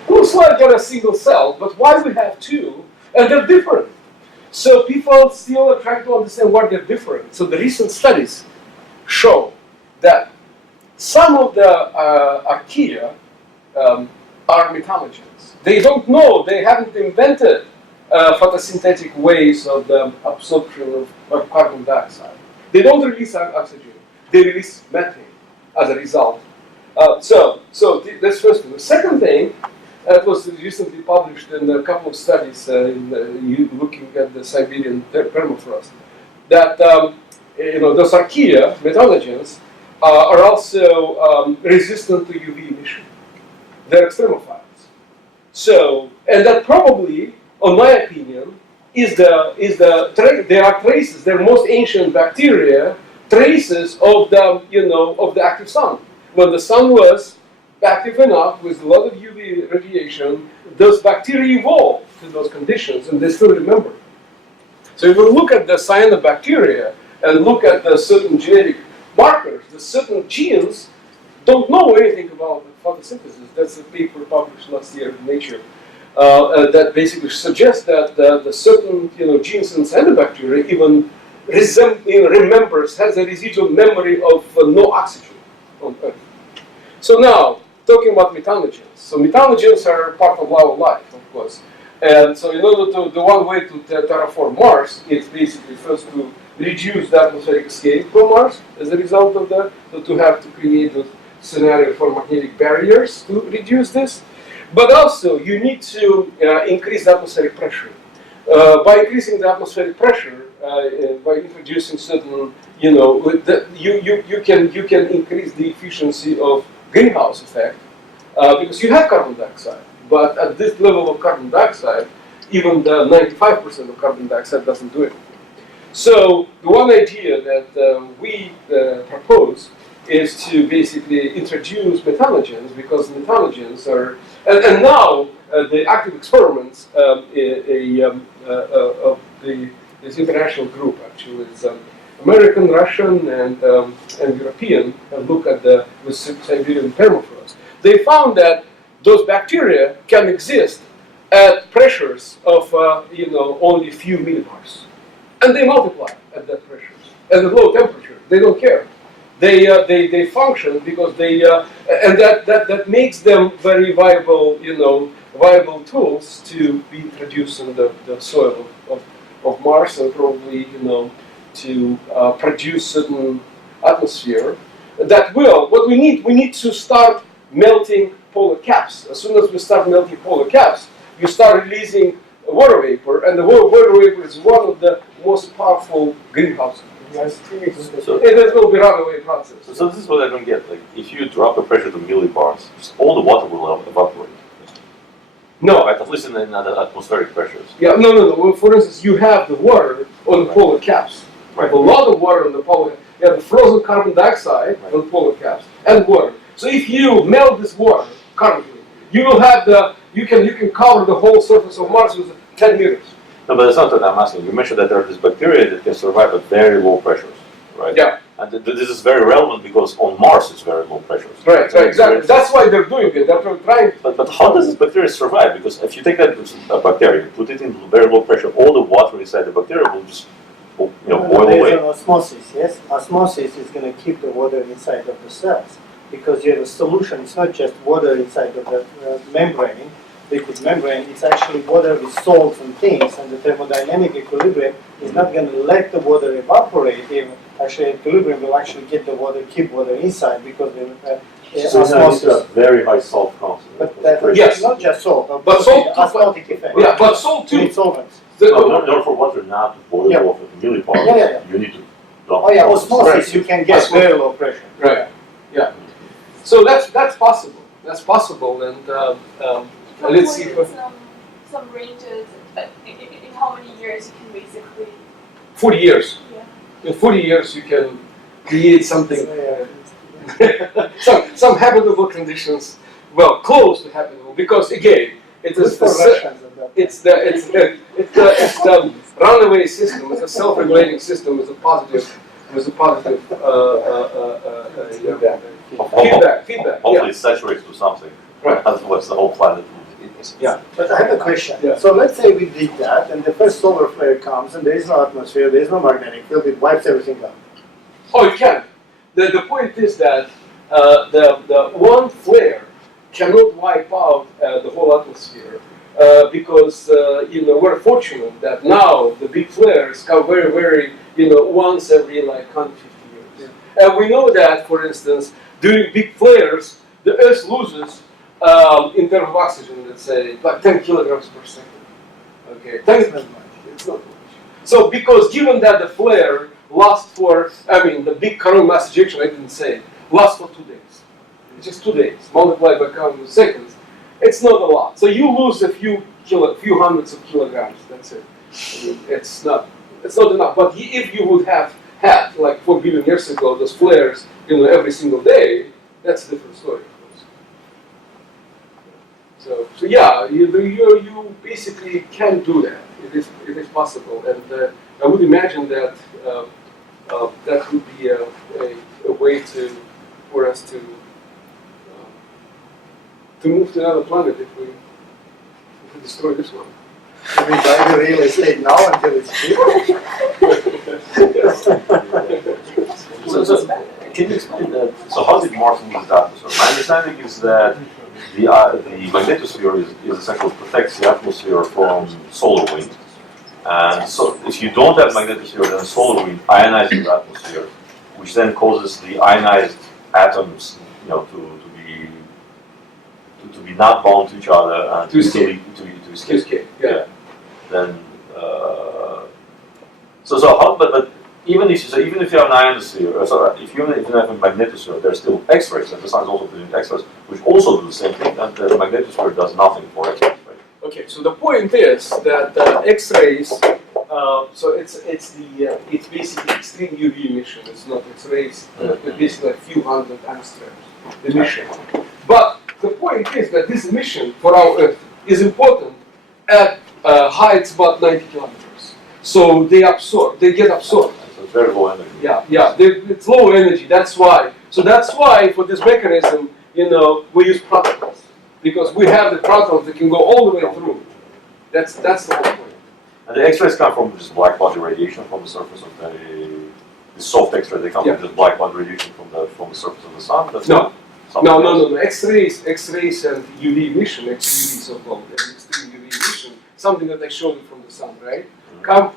Looks like they're a single cell, but why we have two? And they're different. So people still are trying to understand why they're different. So the recent studies show that some of the archaea are methanogens. They don't know, they haven't invented photosynthetic ways of the absorption of carbon dioxide. They don't release oxygen, they release methane as a result. That's first thing. The second thing, that was recently published in a couple of studies looking at the Siberian permafrost, that those archaea, methanogens, are also resistant to UV emission. They're extremophiles. So, and that probably, in my opinion, there are traces. They're most ancient bacteria, traces of the active sun. When the sun was active enough with a lot of UV radiation, those bacteria evolved to those conditions, and they still remember. So if you look at the cyanobacteria and look at the certain genetic markers, the certain genes don't know anything about photosynthesis. That's a paper published last year in Nature that basically suggests that the certain genes in cyanobacteria even remembers, has a residual memory of no oxygen on Earth. So now, talking about methanogens. So methanogens are part of our life, of course. And so in order to, the one way to terraform Mars is basically first to reduce the atmospheric escape from Mars as a result of that, so to have to create a scenario for magnetic barriers to reduce this. But also, you need to increase the atmospheric pressure. By increasing the atmospheric pressure, by introducing certain, you can increase the efficiency of greenhouse effect because you have carbon dioxide. But at this level of carbon dioxide, even the 95% of carbon dioxide doesn't do anything. So the one idea that we propose is to basically introduce methanogens, because methanogens are, and now the active experiments of this international group actually is American, Russian, and European look at the Siberian permafrost. They found that those bacteria can exist at pressures of only a few millibars, and they multiply at that pressures at a low temperature. They don't care. They function because and that makes them very viable tools to be introduced in the soil of Mars, and probably to produce certain atmosphere that will. What we need to start melting polar caps. As soon as we start melting polar caps, you start releasing water vapor, and the water vapor is one of the most powerful greenhouses. So It will be runaway process. So this is what I don't get. Like, if you drop the pressure to millibars, just all the water will evaporate. No, At least in the atmospheric pressures. yeah, no. Well, for instance, you have the water on the polar caps. You have a lot of water on the polar. You have the frozen carbon dioxide on polar caps and water. So if you melt this water currently, you will have you can cover the whole surface of Mars with 10 meters. No, but that's not what I'm asking. You mentioned that there are these bacteria that can survive at very low pressures, right? Yeah. And this is very relevant because on Mars it's very low pressures. Right, exactly. That's why they're doing it. They're trying. But how does this bacteria survive? Because if you take that bacteria, put it in very low pressure, all the water inside the bacteria will just boil There's away. an osmosis, yes? Osmosis is going to keep the water inside of the cells because you have a solution. It's not just water inside of the membrane, liquid membrane. It's actually water with salts and things, and the thermodynamic equilibrium is not going to let the water evaporate. Actually, equilibrium will actually get the water, keep water inside because the So it's osmosis. a very high salt content. But that, Yes. not just salt, But salt too, osmotic effect. Yeah, but salt You too. need solvents. No, for water not to boil Yeah. off at the millipart, Yeah. you need to dump. Oh yeah, all the osmosis salt. you can get Osmosis. very low pressure. Right. Yeah. So that's possible. That's possible, and let's see. Some ranges, in how many years you can basically, 40 years. yeah. In 40 years, you can create something. So, some habitable conditions, well, close to habitable, because again, it good is for Russians at that it's the runaway system. It's a self-regulating system with a positive feedback. Hopefully it saturates to something. Right. Otherwise the whole planet will. Yeah. But I have a question. Yeah. So let's say we did that, and the first solar flare comes, and there is no atmosphere, there is no magnetic field, it wipes everything out. Oh, it can. The point is that the one flare cannot wipe out the whole atmosphere because we're fortunate that now the big flares come very once every like 150 years, and we know that, for instance, during big flares the Earth loses in terms of oxygen, let's say, like 10 kilograms per second. Okay, it's not much. So because given that the flare lasts for, the big coronal mass ejection, I didn't say, lasts for 2 days. It's just 2 days, multiplied by count of seconds. It's not a lot. So you lose a few hundreds of kilograms, that's it. It's not enough. But if you would have had, like 4 billion years ago, those flares, every single day, that's a different story, of course. So yeah, you basically can do that. It is possible, and I would imagine that that would be a way for us to move to another planet if we destroy this one. Should we buy the real estate now until it's cheap? So, can you explain that? So how did Mars lose its atmosphere? My understanding is that the magnetosphere is essentially protects the atmosphere from solar wind. And so if you don't have magnetosphere, then solar wind ionizes the atmosphere, which then causes the ionized atoms, to be not bound to each other and To escape. to escape. Yeah. Then but even if you have an ionosphere, if you have a magnetosphere, there's still X-rays, and the sun is also producing X-rays, which also do the same thing, and the magnetosphere does nothing for X-rays. Right? Okay, so the point is that X-rays. So it's basically extreme UV emission. It's not X-rays. It's basically a few hundred angstroms emission. But the point is that this emission for our Earth is important at heights about 90 kilometers. So they get absorbed. So it's very low energy. Yeah, it's low energy. That's why. So that's why for this mechanism, we use protons, because we have the protons that can go all the way through. That's the whole point. And the X-rays come from just black body radiation from the surface of the soft X-ray. They come from just black body radiation from the surface of the sun. That's No. something else. No. X-rays and UV emission, XUV so-called, and extreme UV emission, something that I showed you from the sun, right?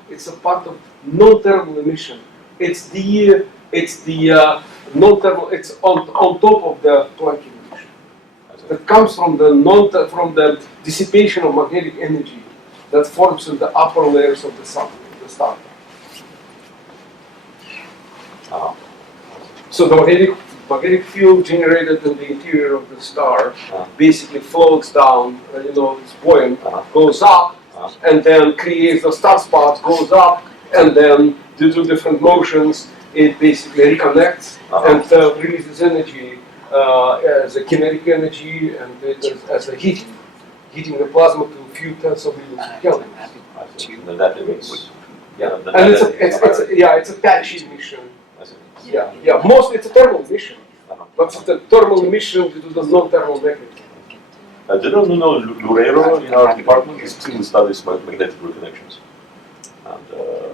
It's a part of non-thermal emission. It's the non-thermal. It's on top of the Planckian emission. That comes from the dissipation of magnetic energy that forms in the upper layers of the sun, the star. So the magnetic field generated in the interior of the star basically floats down, it's buoyant, goes up, and then creates the star spots, goes up, and then due to different motions, it basically reconnects and releases energy as a kinetic energy and as a heating the plasma to a few tenths of millions of kelvin. And that emits. And it's a patchy emission. Yeah. Mostly it's a thermal emission, but it's a thermal emission due to the non-thermal magnetism. Did you know Loureiro in our department? He still studies magnetic reconnections. and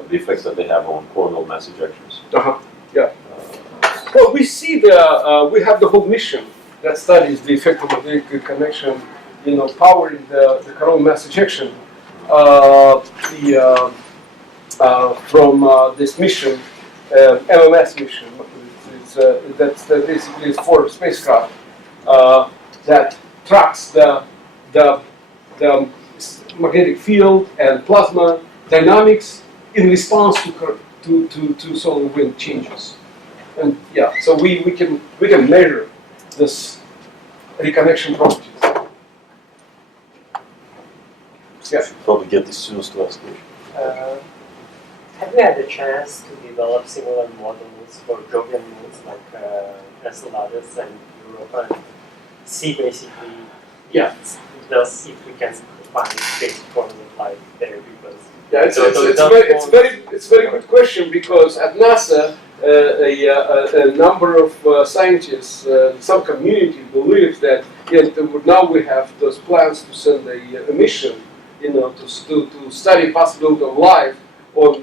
the effects that they have on coronal mass ejections. Well, we see we have the whole mission that studies the effect of magnetic connection, powering the coronal mass ejection. From this mission, MMS mission, that's basically is for spacecraft that tracks the magnetic field and plasma dynamics in response to solar wind changes. And so we can measure this reconnection properties. Yes. Probably get the students to ask questions. Have you had a chance to develop similar models for Jovian moons like Enceladus and Europa and see basically if we can find basic forms of life there? Because it's very good question, because at NASA a number of scientists, some community believes that now we have those plans to send a mission, to study possibility of life on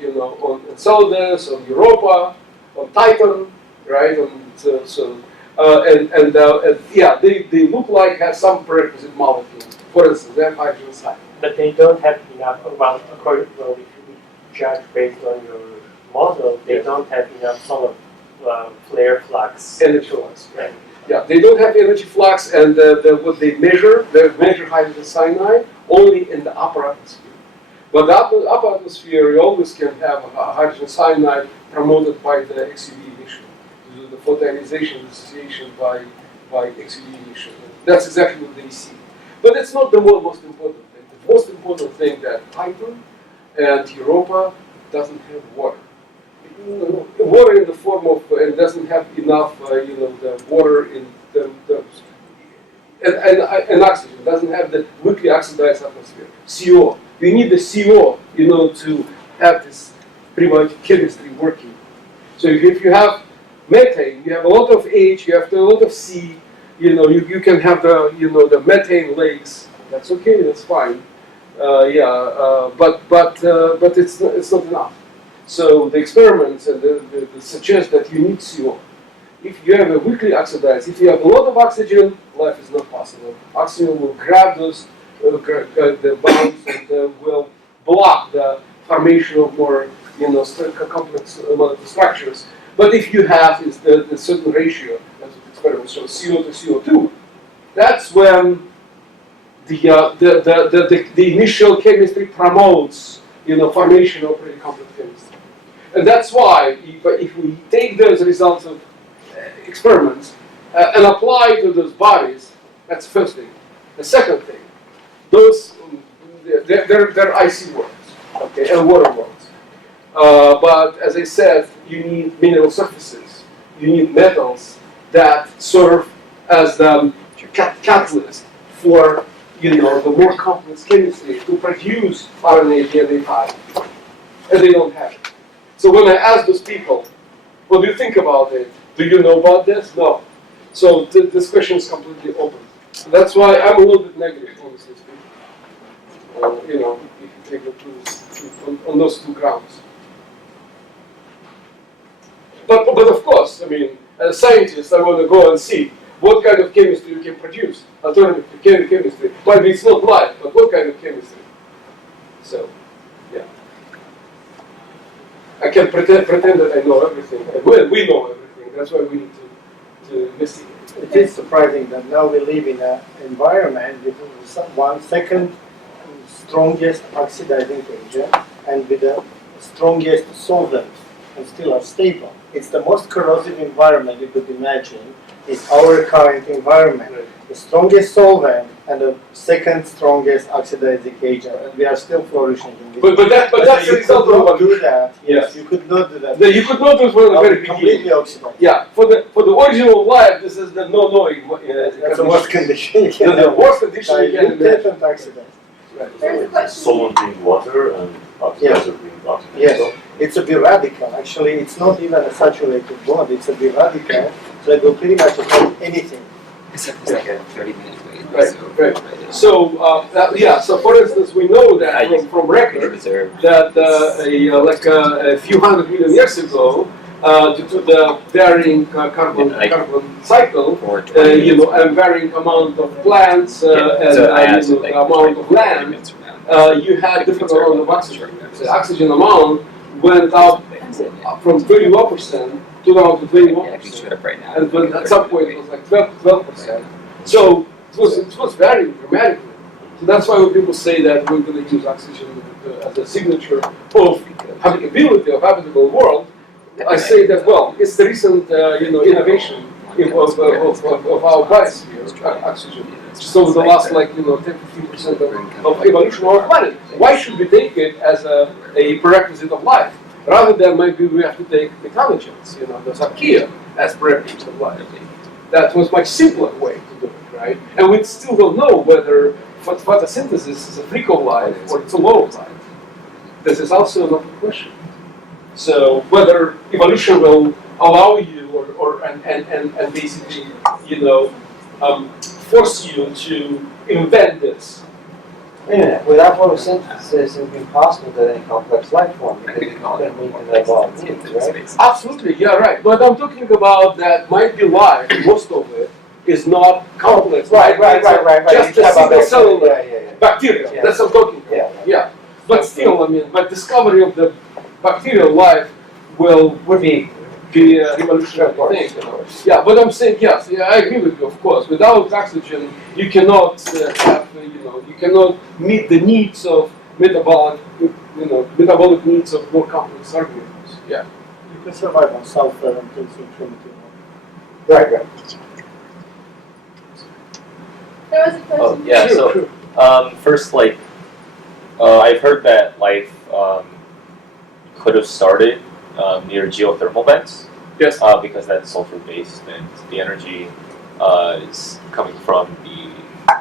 Enceladus, on Europa, on Titan, right? They look like have some prerequisite molecules. For instance, they have hydrogen side. But they don't have enough. If you judge based on your model, they don't have enough solar flare flux. Energy flux. Right. Yeah, they don't have energy flux, and what they measure hydrogen cyanide only in the upper atmosphere. But the upper atmosphere, you always can have hydrogen cyanide promoted by the XUV emission, the photoionization dissociation by XUV emission. That's exactly what they see. But it's not the most important thing. The most important thing that Titan and Europa doesn't have water. Water in the form of, it doesn't have enough, the water in and oxygen, doesn't have the weakly oxidized atmosphere. CO. We need the CO, to have this prebiotic chemistry working. So if you have methane, you have a lot of H, you have a lot of C, you can have the methane lakes. That's okay, that's fine. But it's not enough. So the experiments suggest that you need CO. If you have a weakly oxidized, if you have a lot of oxygen, life is not possible. Oxygen will grab those the bonds and will block the formation of more complex structures. But if you have the certain ratio, as the experiment shows, CO to CO2, that's when the initial chemistry promotes formation of pretty complex chemistry. And that's why if we take those results of experiments and apply to those bodies, that's the first thing. The second thing, they're icy worlds, okay, and water worlds. But as I said, you need mineral surfaces. You need metals that serve as the catalyst for the more complex chemistry to produce RNA, DNA type, and they don't have it. So when I ask those people, what do you think about it? Do you know about this? No. So this question is completely open. That's why I'm a little bit negative, honestly speaking. If you take the tools on those two grounds. But of course, I mean, as a scientist, I want to go and see what kind of chemistry you can produce. Alternative chemistry. Maybe it's not life, but what kind of chemistry? So, yeah. I can pretend that I know everything. Well, we know everything. That's why we need to investigate. It is surprising that now we live in an environment with one second strongest oxidizing agent and with the strongest solvent and still are stable. It's the most corrosive environment you could imagine is our current environment. Right. The strongest solvent and the second strongest oxidizing agent, and we are still flourishing in this. But that's the you result could of not do that. Yes, Yes. you could not do that. You could not do it from the very Completely beginning. oxidized. Yeah, for the original life, this is the no. That's the worst condition. The worst condition you can Diluted imagine. and oxidized. There's a question. Solvent being water and oxidizer being oxygen. Yes, it's a biradical. Actually, it's not even a saturated bond. It's a biradical, so it will pretty much affect anything. Except it's like a 30-minute wait. Right. So so for instance, we know that from records that a few hundred million years ago, due to the varying carbon cycle, and varying amount of plants and the amount of land, you had different amount of oxygen. The oxygen amount went up from 31% to down to 21%, and then at some point it was like 12%. So it was varying dramatically. So that's why when people say that we're going to use oxygen as a signature of habitability of habitable world, I say that, well, it's the recent innovation of our biosphere, oxygen. Just over the last 10-15% of evolution of our planet. Why should we take it as a prerequisite of life? Rather than maybe we have to take intelligence, the archaea as prerequisite of life. That was much simpler way to do it, right? And we still don't know whether photosynthesis is a freak of life or it's a law of life. This is also an open question. So whether evolution will allow you and basically force you to invent this. Wait a minute, without photosynthesis, it would be impossible to have any complex life form because you couldn't meet the law of needs, right? Absolutely, yeah, right. But I'm talking about that might be life, most of it is not complex. Right. Just a single cellular bacteria. Yeah. That's what I'm talking about. Yeah. But still, but discovery of the bacterial life would be a revolutionary thing. Yeah, but I'm saying yes. Yeah, I agree with you. Of course, without oxygen, you cannot you cannot meet the needs of metabolic needs of more complex organisms. Yeah. You can survive on sulfur and things in primitive. Right. There was a question. Sure. First, I've heard that life could have started near geothermal vents. Yes. Because that's sulfur-based and the energy is coming from the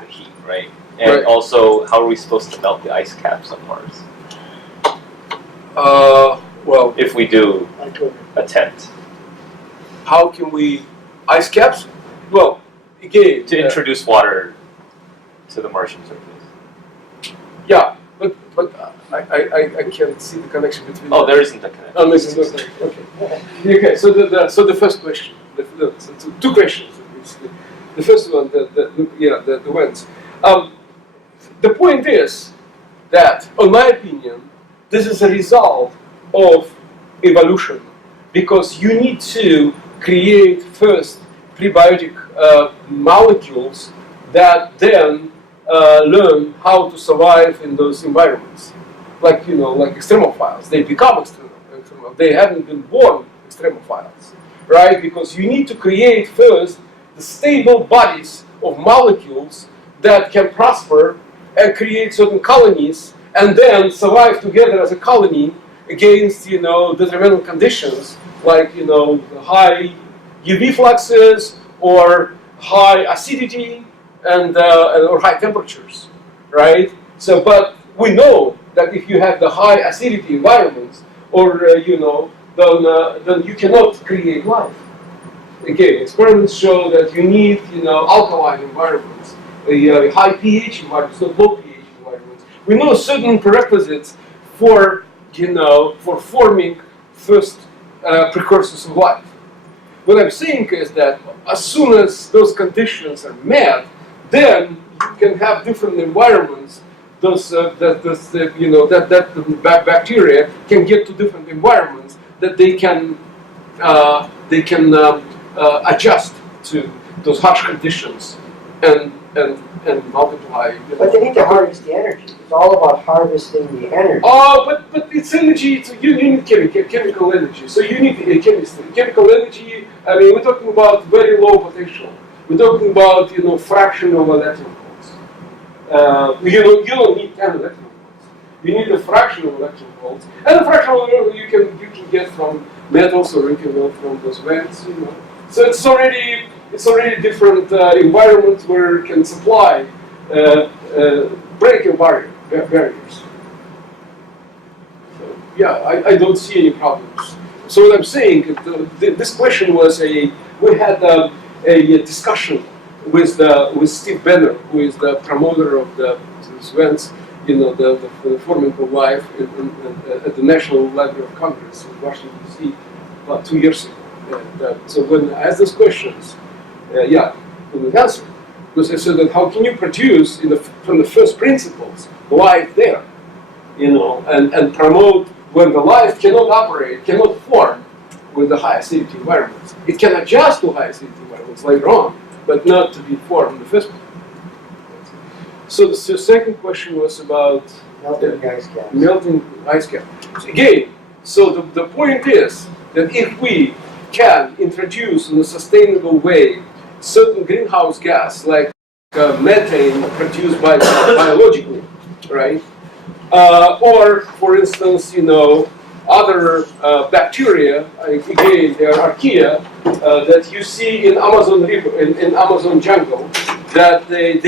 heat, right? And Right. also, how are we supposed to melt the ice caps on Mars? Well, If we do attempt how can we ice caps? Well, again, to introduce water to the Martian surface. yeah, but I can't see the connection between. Oh, there isn't a connection. Oh, this is okay. Okay. So the first question, so two questions basically. The first one, the whens. The point is that, in my opinion, this is a result of evolution, because you need to create first prebiotic molecules that then learn how to survive in those environments. Like extremophiles, they become extremophiles. They haven't been born extremophiles, right? Because you need to create first the stable bodies of molecules that can prosper and create certain colonies, and then survive together as a colony against detrimental conditions like high UV fluxes or high acidity and or high temperatures, right? So, but we know that if you have the high acidity environments, or then you cannot create life. Again, experiments show that you need alkaline environments, a high pH environments, not low pH environments. We know certain prerequisites for forming first precursors of life. What I'm saying is that as soon as those conditions are met, then you can have different environments. That bacteria can get to different environments that they can adjust to those harsh conditions and multiply. But they need to harvest the energy. It's all about harvesting the energy. Oh, but it's energy. You need chemical energy. So you need chemistry. Chemical energy. I mean, we're talking about very low potential. We're talking about fraction of electron volts. You don't need 10 electron volts. You need a fraction of electron volts, and a fraction of electron you can get from metals, or you can get from those vents. So it's already different environments where it can supply breaking barriers. So, yeah, I don't see any problems. So what I'm saying, this question was we had a discussion with Steve Banner, who is the promoter of these events, the forming of life at the National Library of Congress in Washington D.C. about 2 years ago. And, so when I asked those questions, couldn't answer. Because I said that how can you produce from the first principles life there, and promote when the life cannot operate, cannot form with the high acidity environments. It can adjust to high acidity environments later on, but not to be formed in the first place. So the second question was about Melting ice caps. melting ice cap. So again, so the point is that if we can introduce in a sustainable way certain greenhouse gas like methane produced biologically, right? Or, for instance, other bacteria, again, they are archaea, that you see in Amazon river, in Amazon jungle, that they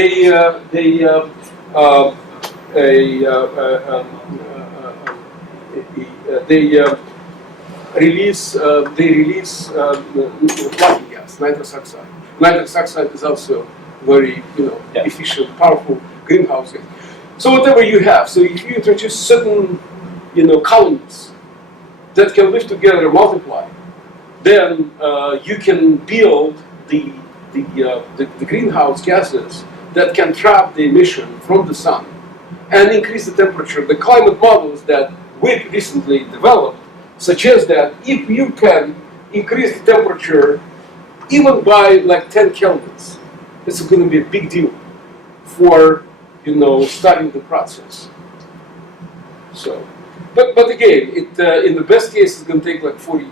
release flapping gas, nitrous oxide. Nitrous oxide is also very efficient, powerful greenhouse gas. So whatever you have, so if you introduce certain colonies that can live together and multiply, then you can build the greenhouse gases that can trap the emission from the sun and increase the temperature. The climate models that we recently developed suggest that if you can increase the temperature even by like 10 kelvins, it's going to be a big deal for starting the process. So, but again, in the best case, it's going to take like 40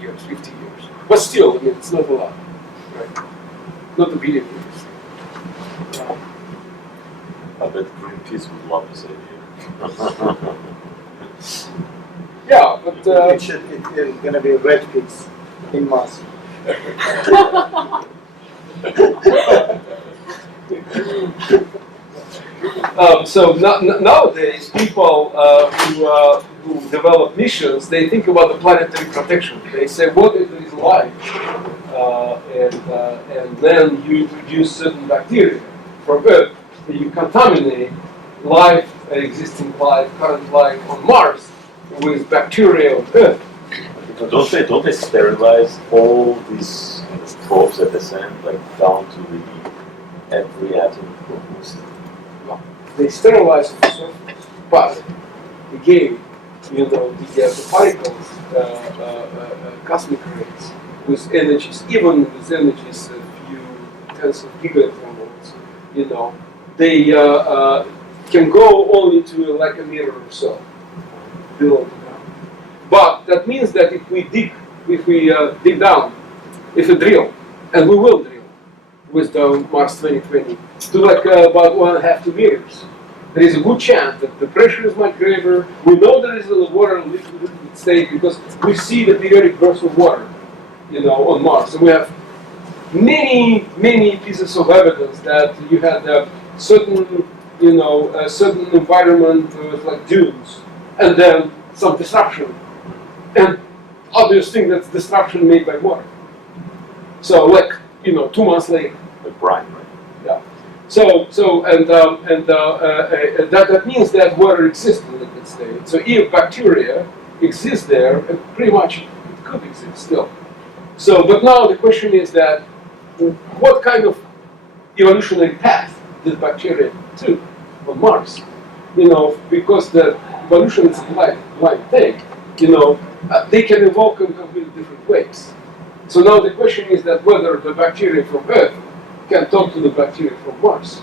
years, 50 years. But still, I mean, it's not a lot, right? Not a billion years. I bet Greenpeace would love this idea. Yeah, but it's going to be a red piece in Mars. So nowadays, people who develop missions, they think about the planetary protection. They say, what if there is life? And then you introduce certain bacteria from Earth. You contaminate life, existing life, current life on Mars with bacteria on Earth. Don't they sterilize all these probes that they send down to every atom? They sterilize the surface, but again, the particles, cosmic rays, with energies, even with energies a few tens of gigaelectron volts, they can go only to like a meter or so below the ground. But that means that if we dig down, if we drill, and we will drill with the Mars 2020 to like about 1.5 to 2 meters, there is a good chance that the pressure is much greater. We know there is a water in liquid state because we see the periodic bursts of water, on Mars. And we have many pieces of evidence that you had a certain environment with like dunes, and then some disruption, and obvious thing that's disruption made by water. So 2 months later. Like brine, right? Yeah. So that means that water exists in liquid state. So if bacteria exist there, pretty much it could exist still. So, but now the question is that what kind of evolutionary path did bacteria took on Mars? Because the evolution is a blind thing. They can evolve in completely different ways. So now the question is that whether the bacteria from Earth can talk to the bacteria from Mars.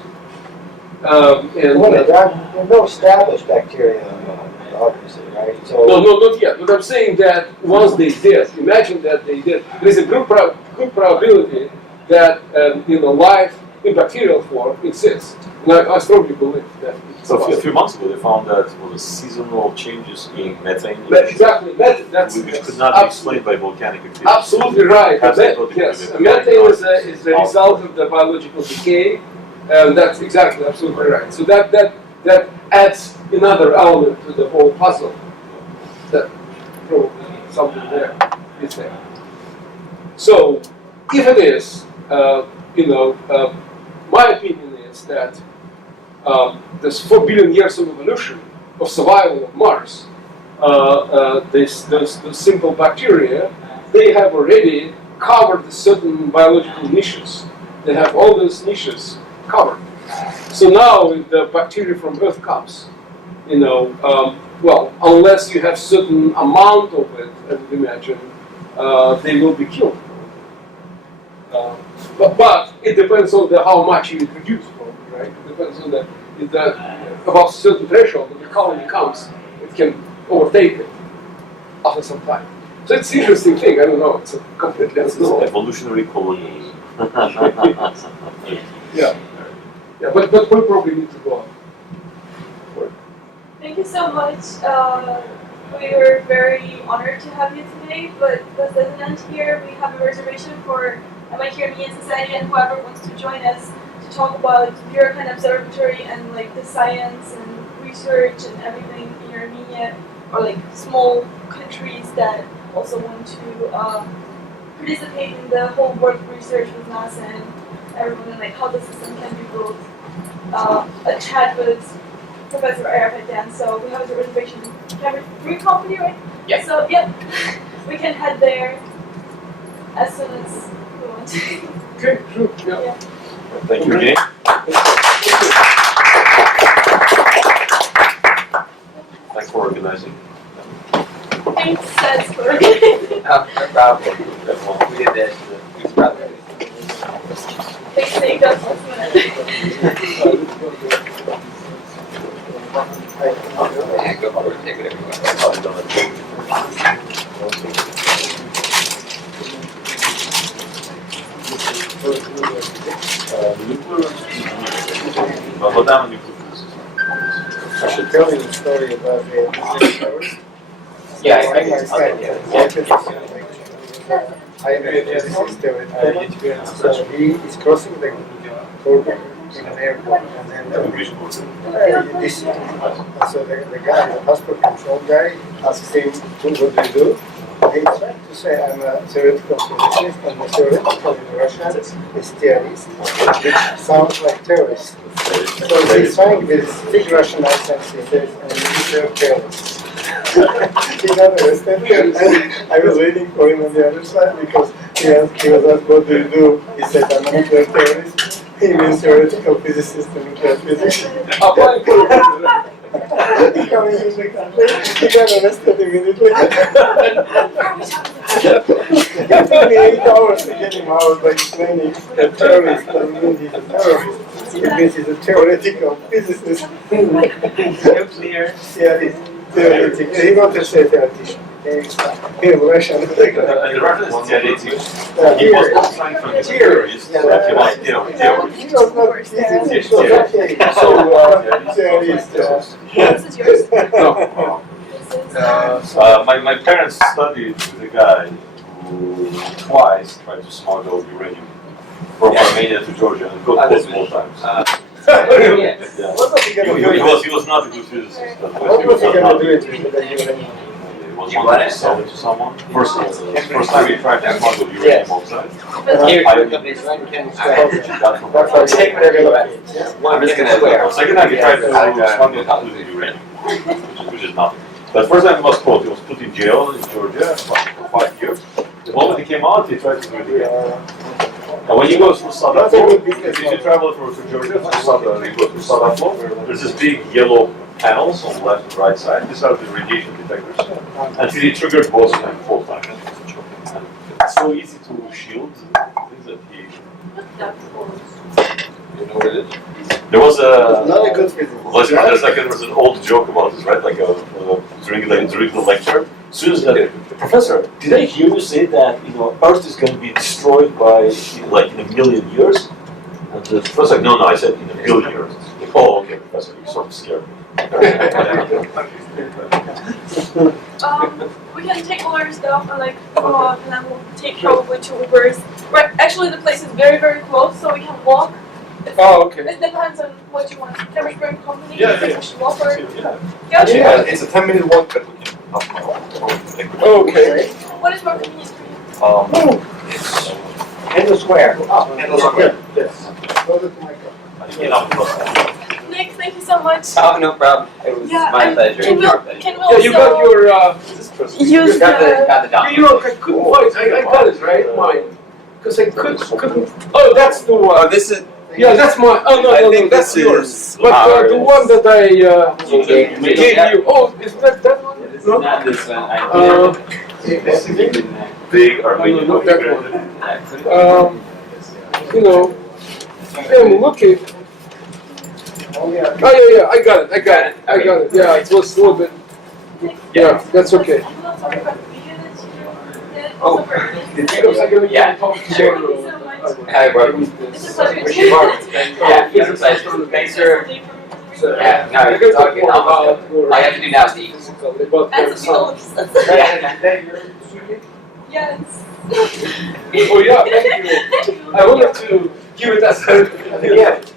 There are no established bacteria on Mars, obviously, right? So No, not yet. But I'm saying that once they did, imagine that they did. There's a good probability that life in bacterial form exists. And I strongly believe that it's So a possible. few months ago, they found that was seasonal changes in methane, Exactly. That's which could not be explained by volcanic activity. Absolutely right. Perhaps they thought it Yes, could be methane is the result of the biological decay, and that's exactly absolutely right. So that adds another element to the whole puzzle. That probably something there is there. So if it is, my opinion is that this 4 billion years of evolution of survival of Mars, those simple bacteria, they have already covered certain biological niches. They have all those niches covered. So now, if the bacteria from Earth comes, well, unless you have certain amount of it, I would imagine, they will be killed. But it depends on how much you introduce, probably, right? It depends on about a certain threshold. When the colony comes, it can overtake it after some time. So it's an interesting thing. I don't know. It's a completely unknown. Evolutionary colonialism. Yeah, but we probably need to go on. Thank you so much. We were very honored to have you today, but this doesn't end here. We have a reservation for MIT Armenian Society and whoever wants to join us to talk about Buran Observatory and like the science and research and everything in Armenia, or like small countries that also want to participate in the whole world research with NASA and everyone, and like how the system can be built. A chat with Professor Airapetian. So we have a reservation in Camera 3 company, right? Yeah. So yeah, we can head there as soon as we want to. Okay, sure. Yeah. Thank you again. Thanks for organizing. Thanks, Seth, for No problem. We did this. It's probably they saved us last minute. yeah, go for it. Take whatever I should tell you the story about the towers. Yeah, One of my friends, I have a physicist, so he is crossing the border in an airport, and then this, so the guy, the passport control guy, asks him, what do you do? He tried to say, I'm a theoretical physicist, and the theoretical in Russian is theorist, which sounds like terrorist. So he's trying this big Russian accent, he says, and he's a terrorist. He got arrested, and I was waiting for him on the other side because he was asked, what do you do? He said, I'm a nuclear terrorist. He means theoretical physicist and nuclear physics. Applying for He coming in the country, he got arrested immediately. It took me 8 hours to get him out by explaining a terrorist doesn't mean he's a terrorist. It means he's a theoretical physicist. nuclear. Yeah, he's theoretical. He wanted to say theoretician. He's Russian. The reference is theoretic. Yeah, He was not trying to be theorist, but he was theorist. He was not physicist, he was okay. Theorist. This is yours. No. This is My parents studied with a guy who twice tried to smuggle uranium from Armenia to Georgia and got caught both times. yes. Yeah. What was he gonna do? He was not a good physicist. What was he gonna do with the uranium? He was wanting to sell it to someone. First time he tried to smuggle uranium outside. Here, I- companies, right? Take whatever you like. I'm just gonna swear. Second time he tried to smuggle uranium, which is nothing. But first time he was caught, he was put in jail in Georgia for 5 years. The moment he came out, he tried to do it again. And when you go through Sadaflo, if you travel to Georgia, you go through Sadaflo, there's this big yellow panels on the left and right side. These are the radiation detectors. And he triggered both of them 4 times. And it's so easy to shield things that he... You know what it is? There was Not a good physicist. there was an old joke about this, right? Like during the lecture. As soon as the professor, did I hear you say that Earth is going to be destroyed by like in 1 million years? And the professor, no, I said in 1 billion years. Like, oh, okay, professor, you sort of scared me. We can take all our stuff and like go off, and then we'll take probably 2 Ubers. Right, actually the place is very, very close, so we can walk. Oh, okay. It depends on what you want. Chemistry Brewing Company, Yeah. Walker. Yeah. Gotcha. Yeah, it's a 10-minute walk, but we can Okay. What is more convenient for you? it's And the square. And the square. Yes. Nick, thank you so much. Oh, no problem. It was Yeah, my pleasure. Can we, Our pleasure. can we Yeah, you got also your. use Got the the... document. You know, I couldn't find. I got it right, mine, because I couldn't. Oh, that's the one. Oh, this is. Yeah, that's mine. Oh no, I no, think no, that's this yours. is But the ours. one that I You gave me. gave you. Oh, is that one? This is No. not this one. I Big Armenian No, that configuration. one. You know, I'm looking. Oh yeah, I got it. Yeah, it was a little bit. Yeah, that's okay. I'm not sorry about the video that you did. Oh. Also for me. The videos are gonna Yeah, Thank you so much. Hi, bro. It's a pleasure We to should mark. meet Yeah, thanks for. Yeah, no, you can talk. All I have to do now is eat. And some olives. Yes. Oh yeah, thank you. I wanted to give it as a gift.